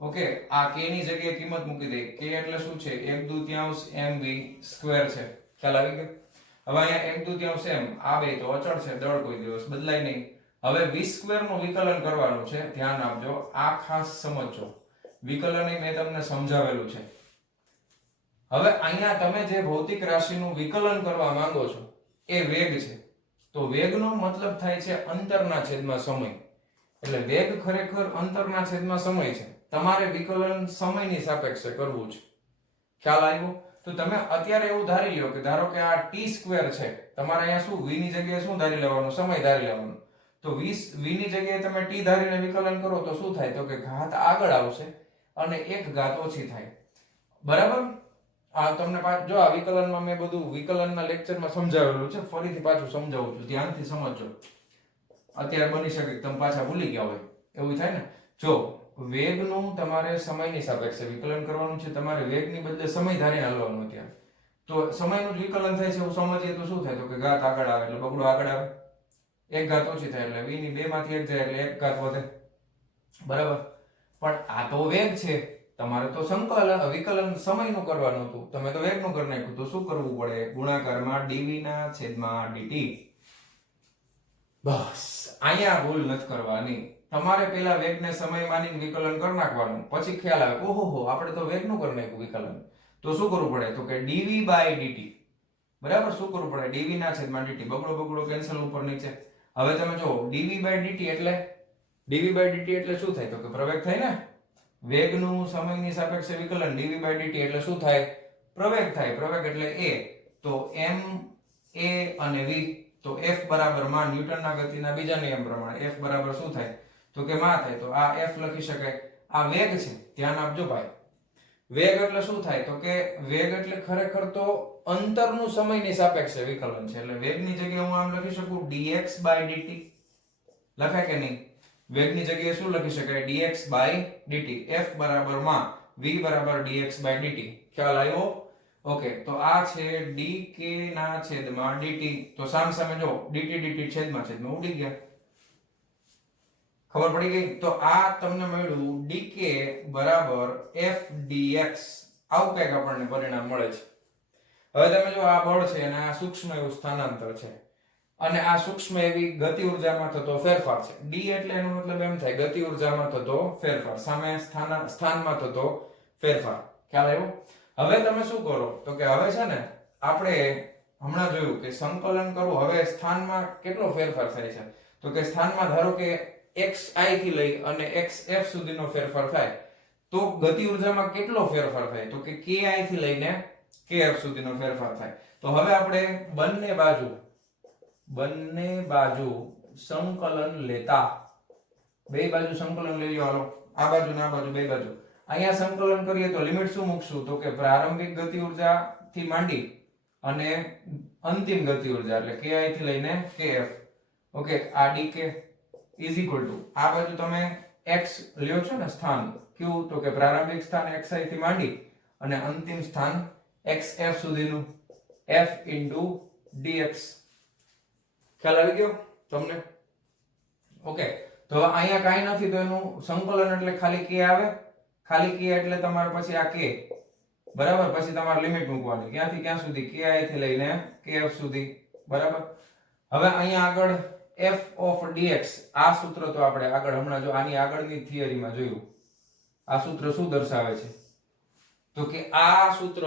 ઓકે, આ k ની જગ્યાએ કિંમત મૂકી દે. k એટલે શું છે? 1/2 mv² છે. ખ્યાલ આવી ગયો? હવે અહીંયા 1/2 m, આ બે તો અચળ છે, દળ કોઈ દિવસ બદલાય નહીં. હવે v² નું વિકલન કરવાનું છે, ધ્યાન આપજો, આ ખાસ સમજજો. વિકલન મેં તમને સમજાવેલું છે. હવે અહીંયા તમે જે ભૌતિક રાશિનું વિકલન કરવા માંગો છો એ વેગ છે. તો વેગનો મતલબ થાય છે અંતરના છેદમાં સમય. એટલે વેગ ખરેખર અંતરના છેદમાં સમય છે. તમારે વિકલન સમયની સાપેક્ષે કરવું છે. ખ્યાલ આવ્યો? તો તમે અત્યારે એવું ધારી લ્યો કે ધારો કે આ t² છે, તમારે અહીંયા શું v ની જગ્યાએ શું ધારી લેવાનું? સમય ધારી લેવાનું. તો v ની જગ્યાએ તમે t ધારીને વિકલન કરો તો શું થાય? તો કે ઘાત આગળ આવશે અને એક ઘાત ઓછી થાય. બરાબર? આ તમને જો આ વિકલનમાં મેં બધું વિકલનના લેક્ચરમાં સમજાવેલું છે, ફરીથી પાછું સમજાવું છું, ધ્યાનથી સમજજો. અત્યારે બની શકે કે તમે પાછા ભૂલી ગયા હોય, એવું થાય ને. જો વેગનું તમારે સમયની સાપેક્ષે વિકલન કરવાનું છે, તમારે વેગની બદલે સમય ધારીને હાલવાનું અત્યારે. તો સમયનું જ વિકલન થાય છે એવું સમજીએ તો શું થાય? તો કે ઘાત આગળ આવે એટલે બગડો આગળ આવે, એક ઘાત ઓછી થાય એટલે v ની 2 માંથી 1 જાય એટલે એક ઘાત વધે. બરાબર? પણ આ તો વેગ છે, તમારે તો સંકલન વિકલન સમયનું કરવાનું હતું, તમે તો વેગનું કરી નાખ્યું. તો શું કરવું પડે? ગુણાકારમાં dv ના છેદમાં dt. બસ અહીંયા ભૂલ નથી કરવાની. તમારે પેલા વેગને સમય માનીને વિકલન કરી નાખવાનું, પછી ખ્યાલ આવે ઓહોહો આપણે તો વેગનું કરી નાખ્યું વિકલન. તો શું કરવું પડે? તો કે dv by dt. બરાબર, શું કરવું પડે? dv ના છેદમાં dt. બગડો બગડો કેન્સલ ઉપર નીચે. હવે તમે જો dv by dt એટલે શું થાય? તો કે પ્રવેગ થાય ને. વેગનું સમયની સાપેક્ષે વિકલન dv by dt એટલે શું થાય? પ્રવેગ થાય. પ્રવેગ એટલે a. તો m a અને v. તો f બરાબર માં ન્યૂટનના ગતિના બીજા નિયમ પ્રમાણે f બરાબર શું થાય? તો કે માં થાય. તો આ f લખી શકાય. આ વેગ છે, ધ્યાન આપજો ભાઈ. વેગ એટલે શું થાય? તો કે વેગ એટલે ખરેખર તો અંતરનું સમયની સાપેક્ષે વિકલન છે. એટલે વેગની જગ્યાએ હું આમ લખી શકું dx by dt. લખાય કે નહીં? વેગની જગ્યાએ શું લખી શકાય? dx by dt. f બરાબર માં v બરાબર dx by dt. ખ્યાલ આવ્યો? ઓકે, તો આ છે dk ના છેદમાં dt. તો સામ સામે જો dt છેદમાં ઉડી ગયા. ખબર પડી ગઈ? તો આ તમને મળ્યું dk બરાબર f dx. આવું કંઈક આપણને પરિણામ મળે છે. હવે તમે જો આ બળ છે અને આ સૂક્ષ્મ એવું સ્થાનાંતર છે અને આ સૂક્ષ્મ એવી ગતિ ઉર્જામાં થતો ફેરફાર છે. d એટલે એનો મતલબ એમ થાય ગતિ ઉર્જામાં થતો ફેરફાર, સામે સ્થાનમાં થતો ફેરફાર. ખ્યાલ આવ્યો? હવે તમે શું કરો? તો કે હવે છે ને આપણે હમણાં જોયું કે સંકલન કરવું. હવે સ્થાનમાં કેટલો ફેરફાર થાય છે? તો કે સ્થાનમાં ધારો કે xi થી લઈ અને xf સુધીનો ફેરફાર થાય, તો ગતિ ઉર્જામાં કેટલો ફેરફાર થાય? તો કે ki થી લઈને kf સુધીનો ફેરફાર થાય. તો હવે આપણે બંને બાજુ સંકલન લેતા, બે બાજુ સંકલન લઈ લો. હાલો, આ બાજુ ને આ બાજુ, બે બાજુ અહીંયા સંકલન કરીએ તો લિમિટ શું મૂકશું? તો કે પ્રારંભિક ગતિ ઉર્જા થી માંડી અને અંતિમ ગતિ ઉર્જા એટલે ki થી લઈને kf. ઓકે, આ dk ઇઝ ઇક્વલ ટુ આ બાજુ તમે x લ્યો છો ને સ્થાન q, તો કે પ્રારંભિક સ્થાન xi થી માંડી અને અંતિમ સ્થાન xf સુધીનું f dx. ખ્યાલ આવી ગયો તમને? ઓકે, તો અહીંયા કાઈ નથી, તો એનું સંકલન એટલે ખાલી k આવે. ખાલી k એટલે તમારે પછી આ k બરાબર, પછી તમારે લિમિટ મૂકવાની ક્યાંથી ક્યાં સુધી? ki થી લઈને kf સુધી. બરાબર. હવે અહીંયા આગળ f of dx, આ સૂત્ર તો આપણે આગળ હમણાં જો આની આગળની થિયરીમાં જોયું. આ સૂત્ર શું દર્શાવે છે? તો કે આ સૂત્ર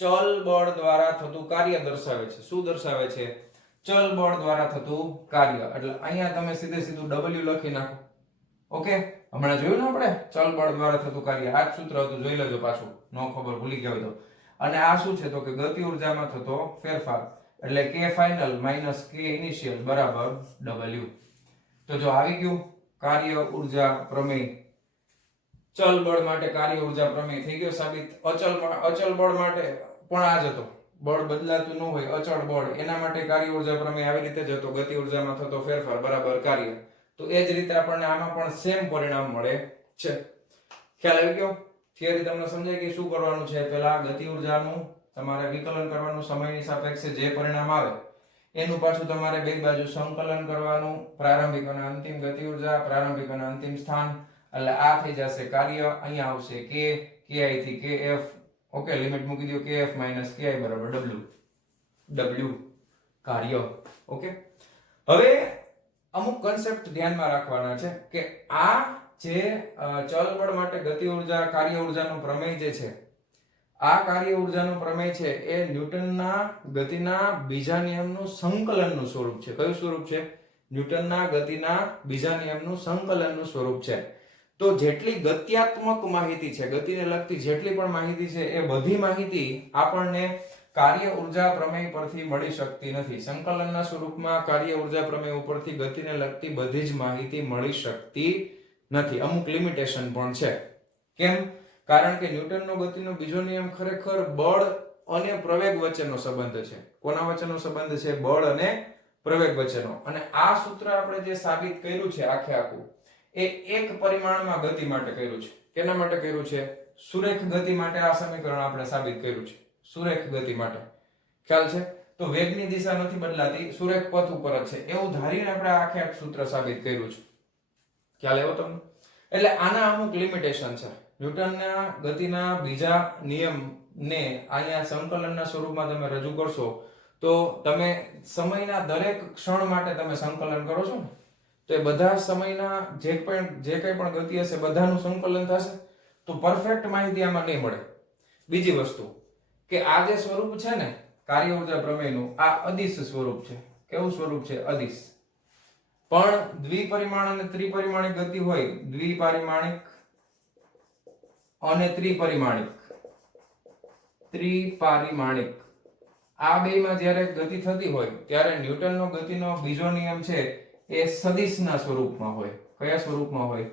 ચલ બળ દ્વારા થતું કાર્ય દર્શાવે છે. શું દર્શાવે છે? ચલ બળ દ્વારા થતું કાર્ય. એટલે અહીંયા તમે સીધું w લખી નાખો. ઓકે, હમણાં જોયું ને આપણે ચલ બળ દ્વારા થતું કાર્ય. આ જ સૂત્ર હતું, જોઈ લેજો પાછું, નો ખબર ભૂલી ગયા હોય તો. અને આ શું છે? તો કે ગતિ ઉર્જામાં થતો ફેરફાર એટલે k final minus k initial બરાબર w. તો જો આવી ગયું કાર્ય ઉર્જા પ્રમેય. ચલ બળ માટે કાર્ય ઉર્જા પ્રમેય થઈ ગયો સાબિત. અચલ બળ માટે પણ આ જ હતો. બળ બદલાતું ન હોય, અચળ બળ, એના માટે કાર્ય ઉર્જા પ્રમેય આવી રીતે જ હતો, ગતિ ઉર્જામાં થતો ફેરફાર બરાબર કાર્ય. તો એ જ રીતે આપણને આમાં પણ સેમ પરિણામ મળે છે. ખ્યાલ આવી ગયો? થિયરી તમને સમજાય કે શું કરવાનું છે? પહેલા ગતિ ઉર્જાનું તમારે વિકલન કરવાનું, સમયની સાપેક્ષે જે પરિણામ આવે એનું પાછું તમારે બે બાજુ સંકલન કરવાનું, પ્રારંભિક અને અંતિમ ગતિ ઉર્જા, પ્રારંભિક અને અંતિમ સ્થાન. એટલે આ થઈ જશે કાર્ય. અહીંયા આવશે k, ki થી kf. ઓકે, લિમિટ મૂકી દો kf ki બરાબર w કાર્ય. ઓકે, હવે અમુક કન્સેપ્ટ ધ્યાનમાં રાખવાના છે કે આ જે ચલ બળ માટે ગતિ ઉર્જા કાર્ય ઉર્જાનો પ્રમેય જે છે, આ કાર્ય ઉર્જાનો પ્રમેય છે એ ન્યૂટનના ગતિના બીજા નિયમનું સંકલનનું સ્વરૂપ છે. કયું સ્વરૂપ છે? ન્યૂટનના ગતિના બીજા નિયમનું સંકલનનું સ્વરૂપ છે. તો જેટલી ગત્યાત્મક માહિતી છે, ગતિને લગતી જેટલી પણ માહિતી છે, એ બધી માહિતી આપણને કાર્ય ઉર્જા પ્રમેય પરથી મળી શકતી નથી. સંકલનના સ્વરૂપમાં કાર્ય ઉર્જા પ્રમેય ઉપરથી ગતિને લગતી બધી જ માહિતી મળી શકતી નથી. અમુક લિમિટેશન પણ છે. કેમ? કારણ કે ન્યૂટનનો ગતિનો બીજો નિયમ ખરેખર બળ અને પ્રવેગ વચ્ચેનો સંબંધ છે. કોના વચ્ચેનો સંબંધ છે? બળ અને પ્રવેગ વચ્ચેનો. અને આ સૂત્ર આપણે જે સાબિત કર્યું છે આખે આખું, એ એક પરિમાણમાં ગતિ માટે કર્યું છે. કેના માટે કર્યું છે? સુરેખ ગતિ માટે આ સમીકરણ આપણે સાબિત કર્યું છે. સુરેખ ગતિ માટે. ખ્યાલ છે? તો વેગની દિશા નથી બદલાતી, સુરેખ પથ ઉપર જ છે એવું ધારીને આપણે આખે આખું સૂત્ર સાબિત કર્યું છે. ખ્યાલ આવ્યો તમને? એટલે આના અમુક લિમિટેશન છે. ન્યૂટનના ગતિના બીજા નિયમને અહીંયા સંકલનના સ્વરૂપમાં તમે રજૂ કરશો તો તમે સમયના દરેક ક્ષણ માટે તમે સંકલન કરો છો ને, તો એ બધા સમયના જે કંઈ પણ ગતિ હશે બધાનું સંકલન થશે, તો પરફેક્ટ માહિતી આમાં નહીં મળે. બીજી વસ્તુ કે આ જે સ્વરૂપ છે ને કાર્ય ઊર્જા પ્રમેયનું, આ અદિશ સ્વરૂપ છે. કેવું સ્વરૂપ છે? અદિશ. પણ દ્વિપરિમાણ અને ત્રિપરિમાણિક ગતિ હોય, દ્વિપરિમાણિક અને ત્રિપારિમાણિક આ બેમાં જ્યારે ગતિ થતી હોય ત્યારે ન્યૂટનનો ગતિનો બીજો નિયમ છે એ સદિશના સ્વરૂપમાં હોય. કયા સ્વરૂપમાં હોય?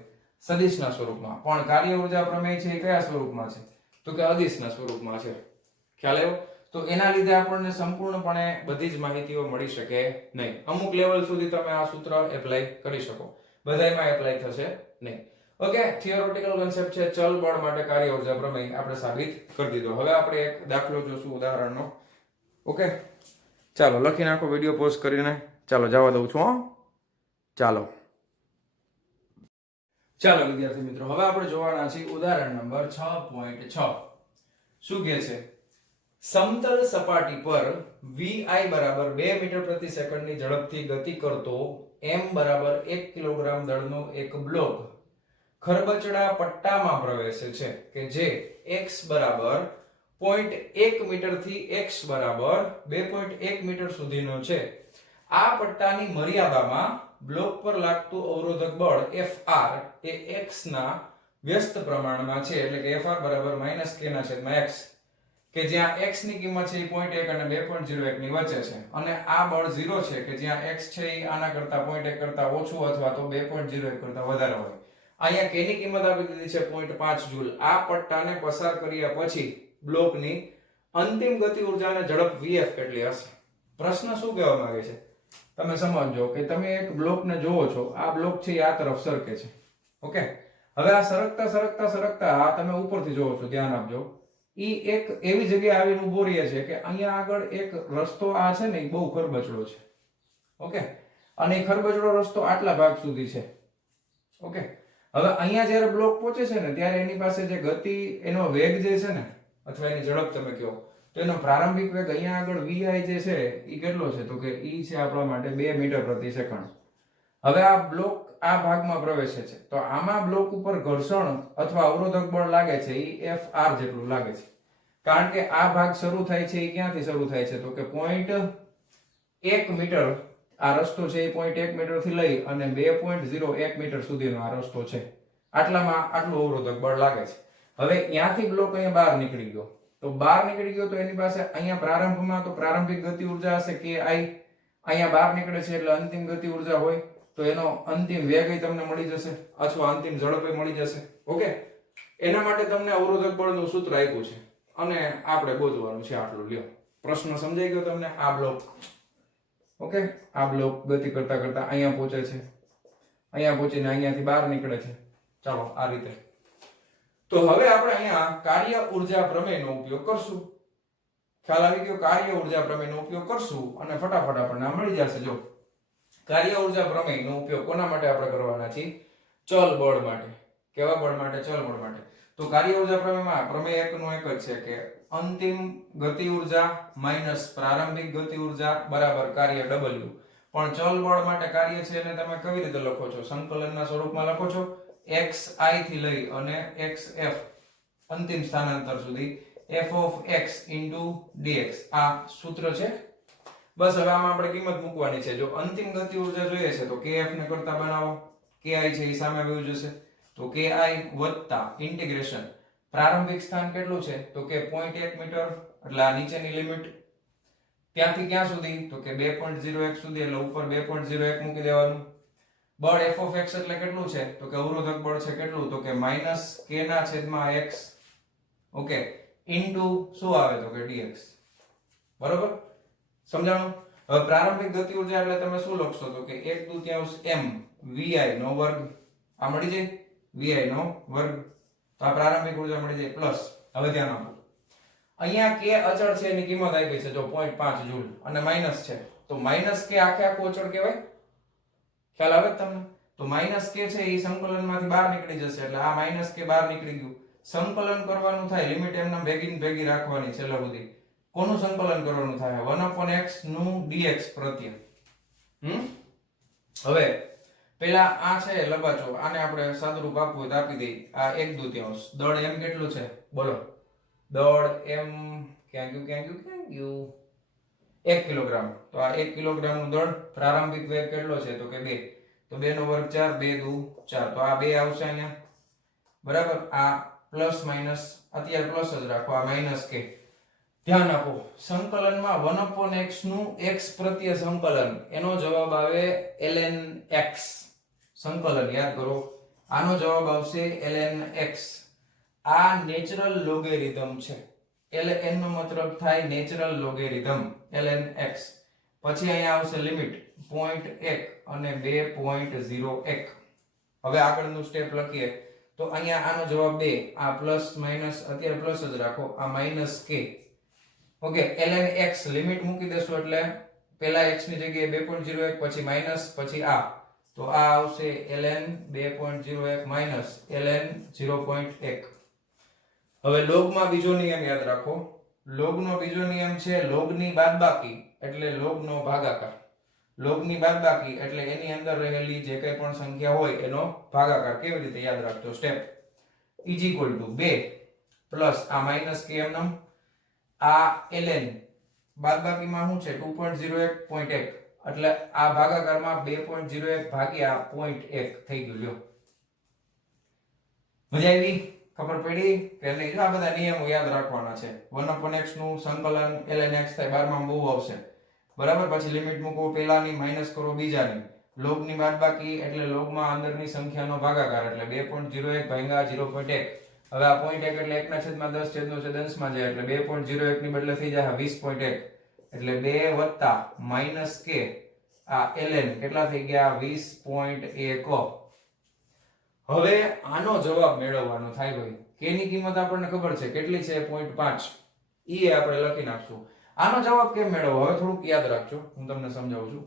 સદિશના સ્વરૂપમાં. પણ કાર્ય ઊર્જા પ્રમેય છે એ કયા સ્વરૂપમાં છે? તો કે અદિશના સ્વરૂપમાં છે. ખ્યાલ આવ્યો? તો એના લીધે આપણને સંપૂર્ણપણે બધી જ માહિતીઓ મળી શકે નહીં. અમુક લેવલ સુધી તમે આ સૂત્ર એપ્લાય કરી શકો, બધાયમાં એપ્લાય થશે નહીં. ઓકે, થિયોરેટિકલ કન્સેપ્ટ છે ચલ બળ માટે કાર્ય ઊર્જા પ્રમેય આપણે સાબિત કરી દીધો. હવે આપણે એક દાખલો જોશું ઉદાહરણનો. ઓકે, ચાલો લખી નાખો, વિડીયો પોઝ કરીને. ચાલો જવા દઉં છું. ચાલો વિદ્યાર્થી મિત્રો, હવે આપણે જોવાના છીએ ઉદાહરણ નંબર 6.6. શું કહે છે? સમતલ સપાટી પર vi બરાબર 2 મીટર પ્રતિ સેકન્ડની ઝડપથી ગતિ કરતો m બરાબર 1 કિલોગ્રામ દળનો એક બ્લોક ખરબચડા પટ્ટામાં પ્રવેશે છે કે જે x બરાબર 0.1 મીટર થી x બરાબર 2.1 મીટર સુધીનો છે. આ પટ્ટાની મર્યાદામાં બ્લોક પર લાગતું અવરોધક બળ Fr એ x ના વ્યસ્ત પ્રમાણમાં છે, એટલે કે Fr બરાબર -k/x, કે જ્યાં x ની કિંમત છે એ 0.1 અને 2.01 ની વચ્ચે છે, અને આ બળ 0 છે કે જ્યાં x છે એ આના કરતા 0.1 કરતા ઓછું અથવા તો 2.01 કરતા વધારે હોય. અહીંયા k ની કિંમત આપી દીધી છે 0.5 જૂલ. આ પટ્ટાને પસાર કર્યા પછી બ્લોકની અંતિમ ગતિ ઊર્જાની ઝડપ vf કેટલી હશે? પ્રશ્ન શું કહેવા માંગે છે તમે સમજો કે તમે એક બ્લોકને જોવો છો, આ બ્લોક છે એ આ તરફ સરકે છે. ઓકે, હવે આ સરકતા આ તમે ઉપરથી જોવો છો, ધ્યાન આપજો. ઈ એક એવી જગ્યાએ આવીને ઉભો રહે છે કે અહીંયા આગળ એક રસ્તો આ છે ને એ બહુ ખરબચડો છે. ઓકે, અને એ ખરબચડો રસ્તો આટલા ભાગ સુધી છે. ઓકે, હવે અહીંયા જ્યારે બ્લોક પહોંચે છે ને ત્યારે એની પાસે જે ગતિ, એનો વેગ જે છે ને અથવા એની ઝડપ તમે કહો, તો એનો પ્રારંભિક વેગ અહીંયા આગળ vi જે છે એ કેટલો છે? તો કે ઈ છે આપણા માટે 2 મીટર પ્રતિ સેકન્ડ. હવે આ બ્લોક આ ભાગમાં પ્રવેશે છે, તો આમાં બ્લોક ઉપર ઘર્ષણ અથવા અવરોધક બળ લાગે છે એ Fr જેટલું લાગે છે. કારણ કે આ ભાગ શરૂ થાય છે એ ક્યાંથી શરૂ થાય છે? તો કે 0.1 મીટર આ રસ્તો છે એ 0.1 મીટર થી લઈ અને 2.01 મીટર સુધીનો આ રસ્તો છે. આટલામાં આટલું અવરોધક બળ લાગે છે. હવે ત્યાંથી બ્લોક અહીંયા બહાર નીકળી ગયો, તો બહાર નીકળી ગયો તો એની પાસે અહીંયા પ્રારંભમાં તો પ્રારંભિક ગતિ ઊર્જા હશે કે અહીંયા બહાર નીકળે છે એટલે અંતિમ ગતિ ઊર્જા હોય, તો એનો અંતિમ વેગ તમને મળી જશે અથવા અંતિમ ઝડપ મળી જશે. ઓકે, એના માટે તમને અવરોધક બળનું સૂત્ર આપ્યું છે અને આપણે ગોતવાનું છે આટલું. લ્યો, પ્રશ્ન સમજાઈ ગયો તમને? આ બ્લોક, ઓકે, આ બ્લોક ગતિ કરતા કરતા અહીંયા પહોંચે છે, અહીંયા પહોંચીને અહીંયાથી બહાર નીકળે છે. ચાલો આ રીતે. તો હવે આપણે અહીંયા કાર્ય ઊર્જા પ્રમેયનો ઉપયોગ કરશું. ખ્યાલ આવી ગયો? કાર્ય ઊર્જા પ્રમેયનો ઉપયોગ કરશું અને ફટાફટ આપણને મળી જશે. જો, કાર્ય ઊર્જા પ્રમેયનો ઉપયોગ કોના માટે આપણે કરવાના છીએ? ચલ બળ માટે. કેવા બળ માટે? ચલ બળ માટે. તો કાર્ય ઊર્જા પ્રમેયમાં પ્રમેય એકનો એક જ છે કે અંતિમ ગતિ ઊર્જા માઈનસ પ્રારંભિક ગતિ ઊર્જા બરાબર કાર્ય W. પણ ચલ બળ માટે કાર્ય છે એને તમે કેવી રીતે લખો છો? સંકલનના સ્વરૂપમાં લખો છો. xi થી લઈ અને xf અંતિમ સ્થાનાંતર સુધી f of x into dx આ સૂત્ર છે. બસ હવે આમાં આપણે કિંમત મૂકવાની છે. જો અંતિમ ગતિ ઊર્જા જોઈએ છે તો kf ને કરતા બનાવો, ki છે એ સામે આવી જશે, તો ki વત્તા ઇન્ટિગ્રેશન પ્રારંભિક સ્થાન કેટલું છે? તો કે 0.1 મીટર, એટલે આ નીચેની લિમિટ ત્યાંથી ક્યાં સુધી? તો કે 2.01 સુધી, એટલે ઉપર 2.01 મૂકી દેવાનું. બળ f of x એટલે કેટલું છે? તો કે અવરોધક બળ છે કેટલું? તો કે -k ના છેદમાં x. ઓકે, ઇન્ટુ શું આવે? તો કે dx. બરોબર, સમજાણું? હવે પ્રારંભિક ગતિ ઊર્જા એટલે તમે શું લખશો? તો કે 1/2 m vi નો વર્ગ. આ મળી જાય vi નો વર્ગ, તો આ પ્રારંભિક ઊર્જા મળી જાય પ્લસ. હવે ધ્યાન આપો, અહીંયા k અચળ છે એની કિંમત આપી છે જો 0.5 જૂલ અને માઈનસ છે, તો માઈનસ k આખે આખું અચળ કહેવાય. ખ્યાલ આવે તમને? તો માઈનસ k છે એ સંકલનમાંથી બહાર નીકળી જશે, એટલે આ માઈનસ k બહાર નીકળી ગયું. સંકલન કરવાનું થાય, લિમિટ એમને ભેગી ને ભેગી રાખવાની છેલ્લા સુધી. કોનું સંકલન કરવાનું થાય? 1/x નું dx પ્રત્યય. હવે પેલા આ છે લંબાચો, આને આપણે સાદુરૂપ આપવું હોય તો આપી દઈએ. આ 1/2 દળ m કેટલું છે બોલો? દળ m ક્યાં ગયું 1 કિલોગ્રામ. તો આ 1 કિલોગ્રામ નું દળ. પ્રારંભિક વેગ કેટલો છે? તો કે 2. તો 2 નો વર્ગ 4, 2 દુ 4. તો આ 2 આવશે અહીંયા, બરાબર. આ પ્લસ માઇનસ અત્યારે પ્લસ જ રાખો, આ માઇનસ કે. ધ્યાન આપો, સંકલનમાં 1/x નું x પ્રત્યય સંકલન, એનો જવાબ આવે ln x. સંકલન યાદ કરો, આનો જવાબ આવશે ln x. આ નેચરલ લોગેરિધમ છે. ln નો મતલબ થાય નેચરલ લોગેરિધમ, ln x. પછી અહીંયા આવશે લિમિટ 0.1 અને 2.01. હવે આગળનું સ્ટેપ લખીએ તો અહીંયા આનો જવાબ 2. આ પ્લસ માઇનસ અત્યારે પ્લસ જ રાખો, આ minus k. Okay, ln x limit મૂકી દેશો એટલે પહેલા x ની જગ્યાએ 2.01, પછી માઇનસ, પછી આ. તો આ આવશે ln 2.01 માઇનસ ln 0.1. હવે લોગમાં બીજો નિયમ યાદ રાખો. લોગનો બીજો નિયમ છે લોગની બાદબાકી એટલે લોગનો ભાગાકાર. લોગની બાદબાકી એટલે એની અંદર રહેલી જે કંઈ પણ સંખ્યા હોય એનો ભાગાકાર. કેવી રીતે યાદ રાખજો? સ્ટેપ = 2 પ્લસ આ માઇનસ k એમ નામ, આ ln બાદબાકીમાં શું છે 2.01.1 એટલે આ ભાગાકારમાં 2.01 ભાગ્યા 0.1 થઈ ગયું. લ્યો, મજા આવી? ખબર પડી કે નહીં? આ બધા નિયમો યાદ રાખવાના છે. 1/x નું સંકલન ln x થાય, 12માં બહુ આવશે, બરાબર. પછી લિમિટ મૂકો પહેલાની, માઇનસ કરો બીજાની. લોગની બાદબાકી એટલે લોગમાં અંદરની સંખ્યાનો ભાગાકાર એટલે 2.01 ભાગ્યા 0.1. હવે આ 0.1 એટલે 1/10 જાય એટલે 2.01 ની બદલે થઈ જાય 20.1 એટલે 2 વત્તા માઇનસ k આ ln કેટલા થઈ ગયા 20.1. હવે આનો જવાબ મેળવવાનો થાય ભાઈ. k ની કિંમત આપણને ખબર છે કેટલી છે 0.5. ઈ આપણે લખી નાખશું. આનો જવાબ કેમ મેળવવો હવે થોડુંક યાદ રાખજો, હું તમને સમજાવું છું.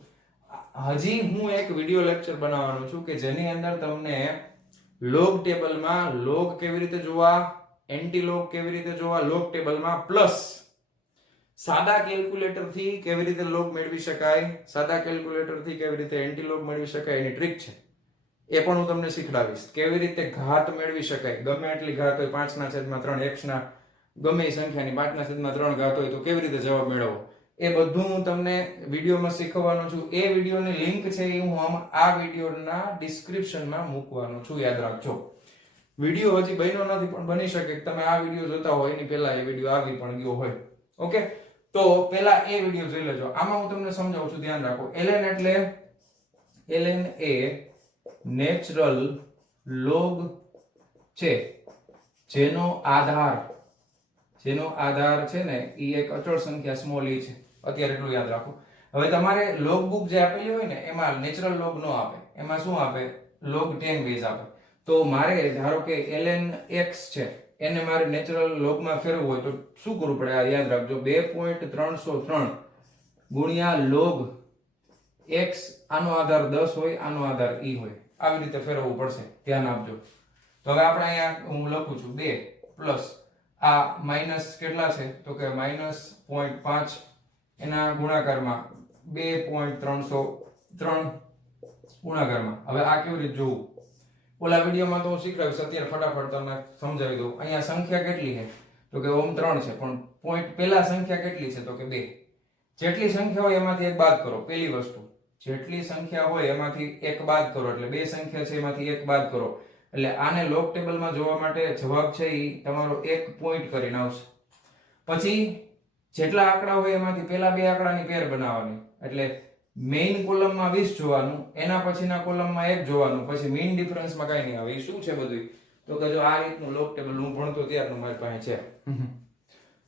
હજી હું એક વિડિયો લેક્ચર બનાવવાનો છું કે જેની અંદર તમને લોગ ટેબલમાં લોગ કેવી રીતે જોવા, એન્ટી લોગ કેવી રીતે જોવા લોગ ટેબલમાં, પ્લસ સાદા કેલ્ક્યુલેટર થી કેવી રીતે લોગ મેળવી શકાય, સાદા કેલ્ક્યુલેટર થી કેવી રીતે એન્ટી લોગ મેળવી શકાય એની ટ્રીક છે. એ પણ હું તમને શીખડાવીશ. કેવી રીતે ઘાત મેળવી શકાય, ગમે એટલી ઘાત હોય 5/3 x ના ગમે એ સંખ્યાની 5/3 ઘાત હોય તો કેવી રીતે જવાબ મેળવવો એ બધું હું તમને વિડીયોમાં શીખવવાનો છું. એ વિડીયોની લિંક છે એ હું આ વિડીયોના ડિસ્ક્રિપ્શનમાં મૂકવાનો છું, યાદ રાખજો. વિડીયો હજી બન્યો નથી પણ બની શકે કે તમે આ વિડીયો જોતા હોય એની પહેલા એ વિડીયો આવી પણ ગયો હોય. ઓકે, તો પહેલા એ વિડીયો જોઈ લેજો. આમાં હું તમને સમજાવું છું, ધ્યાન રાખો. ln એટલે ln એ નેચરલ લોગ છે જેનો આધાર છે ને એ એક અચળ સંખ્યા સ્મોલ e છે. અત્યારે એટલું યાદ રાખો. હવે તમારે લોગ બુક જે આપેલી હોય ને એમાં નેચરલ લોગ નો આપે, એમાં શું આપે log 10 બેઝ આપે. તો મારે ધારો કે ln x છે એને મારે નેચરલ લોગમાં ફેરવવું હોય તો શું કરવું પડે? આ યાદ રાખજો, 2.303 ગુણ્યા log x, આનો આધાર 10 હોય, આનો આધાર e હોય, આવી રીતે ફેરવવું પડશે. ધ્યાન આપજો. તો હવે આપણે અહીંયા હું લખું છું 2 પ્લસ આ માઇનસ કેટલા છે તો કે -0.5 એના ગુણાકારમાં 2.303 ગુણાકારમાં. હવે આ કેવી રીતે જોવું? ઓલા વિડીયોમાં તો હું શીખવાડીશ, અત્યારે ફટાફટ તમને સમજાવી દઉં. અહીંયા સંખ્યા કેટલી છે તો કે ઓમ 3 છે, પણ પોઈન્ટ પહેલા સંખ્યા કેટલી છે તો કે 2. જેટલી સંખ્યા હોય એમાંથી એક બાદ કરો. પહેલી વસ્તુ, જેટલી સંખ્યા હોય એમાંથી એક બાદ કરો એટલે 2 સંખ્યા છે એમાંથી એક બાદ કરો એટલે આને લોગ ટેબલમાં જોવા માટે જવાબ છે એ તમારો 1 પોઈન્ટ કરીને આવશે. પછી જેટલા આંકડા હોય એમાંથી પહેલા 2 આંકડાની પેર બનાવવાની એટલે મેઇન કોલમમાં 20 જોવાનું, એના પછીના કોલમમાં 1 જોવાનું, પછી મીન ડિફરન્સમાં કાંઈ નહીં આવે. એ શું છે બધું તો કે જો આ રીતનું લોગ ટેબલ હું ભણતો ત્યારનું મારી પાસે છે.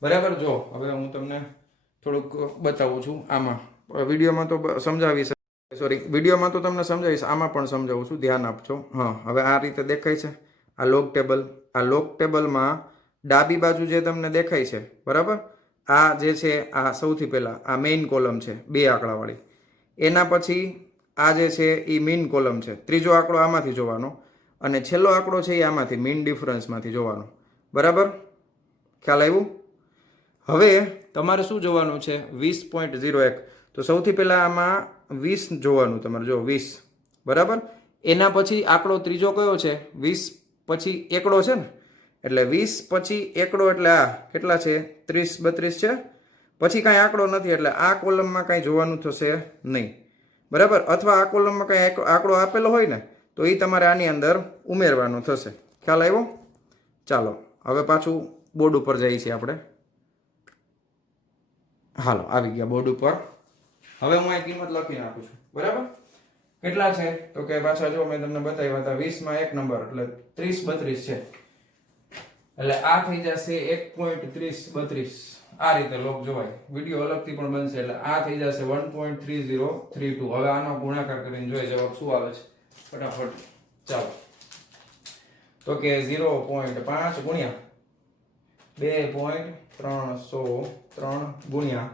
બરાબર. જો હવે હું તમને થોડુંક બતાવું છું. આમાં વિડીયોમાં તો સમજાવીશ, વિડીયોમાં તો તમને સમજાવીશ, આમાં પણ સમજાવું છું, ધ્યાન આપજો. હા, હવે આ રીતે દેખાય છે આ લોગ ટેબલ. આ લોગ ટેબલમાં ડાબી બાજુ જે તમને દેખાય છે, બરાબર, આ જે છે આ સૌથી પહેલા આ મેઇન કોલમ છે 2 આંકડાવાળી. એના પછી આ જે છે એ મીન કોલમ છે. ત્રીજો આંકડો આમાંથી જોવાનો અને છેલ્લો આંકડો છે એ આમાંથી મીન ડિફરન્સમાંથી જોવાનો. બરાબર, ખ્યાલ આવ્યું? હવે તમારે શું જોવાનું છે? 20.01. તો સૌથી પહેલા આમાં 20 જોવાનું તમારે. જો 20, બરાબર. એના પછી આંકડો ત્રીજો કયો છે? 20 પછી એકડો છે ને, એટલે 20 પછી એકડો એટલે આ કેટલા છે? 30 32 છે. પછી કાંઈ આંકડો નથી એટલે આ કોલમમાં કાંઈ જોવાનું થશે નહીં, બરાબર. અથવા આ કોલમમાં કાંઈ આંકડો આપેલો હોય ને તો એ તમારે આની અંદર ઉમેરવાનો થશે. ખ્યાલ આવ્યો? ચાલો હવે પાછું બોર્ડ ઉપર જઈએ છીએ આપણે. હાલો, આવી ગયા બોર્ડ ઉપર. હવે હું અહીં કિંમત લખી નાખું છું, બરાબર. કેટલા છે? તો કે પાછા જો મેં તમને બતાવ્યા હતા 20 માં 1 નંબર એટલે 30 32 છે, એટલે આ થઈ જશે 1.3032. આ રીતે લોક જોવાય. વિડીયો અલગથી પણ બનશે એટલે આ થઈ જશે 1.3032. હવે આનો ગુણાકાર કરીને જોઈએ જવાબ શું આવે છે ફટાફટ. ચાલો, તો કે 0.5 ગુણ્યા 2.303 ગુણ્યા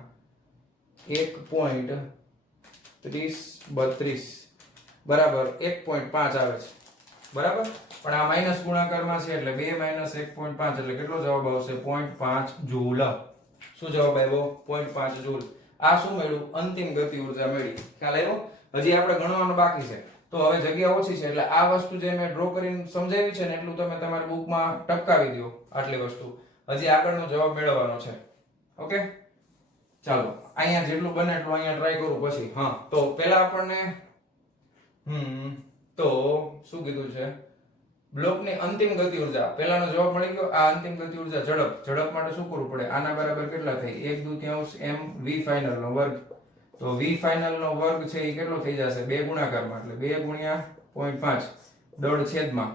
1.3032 બરાબર 1.5 આવે છે, બરાબર. પણ આ માઇનસ ગુણાકારમાં છે એટલે 2 માઇનસ 1.5 એટલે કેટલો જવાબ આવશે? 0.5 જૂલ. શું જવાબ આવ્યો? 0.5 જૂલ. આ શું મળ્યું? અંતિમ ગતિ ઉર્જા મળી. ખ્યાલ આવ્યો? હજી આપણે ગણવાનું બાકી છે, તો હવે જગ્યા ઓછી છે એટલે આ વસ્તુ જે મેં ડ્રો કરીને સમજાવી છે ને એટલું તમે તમારી બુકમાં ટપકાવી દો. આટલી વસ્તુ હજી આગળનો જવાબ મેળવવાનો છે. ઓકે, ચાલો અહીંયા જેટલું બને એટલું અહીંયા ટ્રાય કરું પછી. હા, તો પહેલા આપણને તો શું કીધું છે? બ્લોકની અંતિમ ગતિ ઉર્જા. પહેલાનો જવાબ મળી ગયો. આ અંતિમ ગતિ ઉર્જા ઝડપ માટે શું કરવું પડે? આના બરાબર કેટલા થાય? 1/2 m v ફાઇનલ નો વર્ગ. તો v ફાઇનલ નો વર્ગ છે એ કેટલો થઈ જશે? 2 ગુણાકારમાં એટલે 2 ગુણ્યા 0.5 દળ છેદમાં,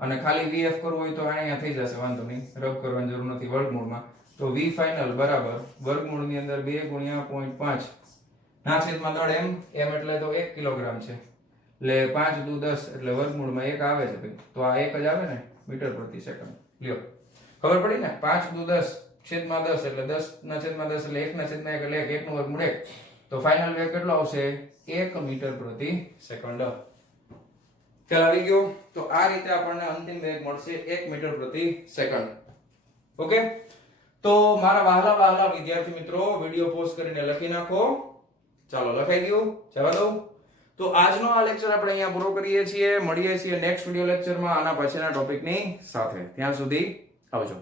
અને ખાલી vf કરવું હોય તો અહીંયા થઈ જશે, વાંધો નહીં, રબ કરવાની જરૂર નથી વર્ગમૂળમાં. તો v ફાઇનલ બરાબર વર્ગમૂળની અંદર 2 ગુણ્યા 0.5 ના છેદમાં દળ m એટલે તો 1 કિલોગ્રામ છે એટલે 5 દુ 10 એટલે વર્ગમૂળમાં 1 આવે છે ભાઈ. તો આ 1 જ આવે ને મીટર પ્રતિ સેકન્ડ. લ્યો, ખબર પડી ને? 5 દુ 10 છેદમાં 10 એટલે 10 ના છેદમાં 10 એટલે 1 ના છેદમાં 1 એટલે 1 નું વર્ગમૂળ 1. તો ફાઇનલ વેગ કેટલો આવશે? 1 મીટર પ્રતિ સેકન્ડ. ખ્યાલ આવી ગયો? તો આ રીતે આપણને અંતિમ વેગ મળશે 1 મીટર પ્રતિ સેકન્ડ. ઓકે, તો મારા વહાલા વિદ્યાર્થી મિત્રો વિડિયો પોઝ કરીને લખી નાખો. ચાલો, લખાઈ ગયું? જવા દઉં. તો આજનો આ લેક્ચર આપણે અહીંયા પૂરો કરીએ છીએ. મળીએ છીએ નેક્સ્ટ વિડિયો લેક્ચરમાં આના પછીના ટોપિકની સાથે. ત્યાં સુધી આવજો.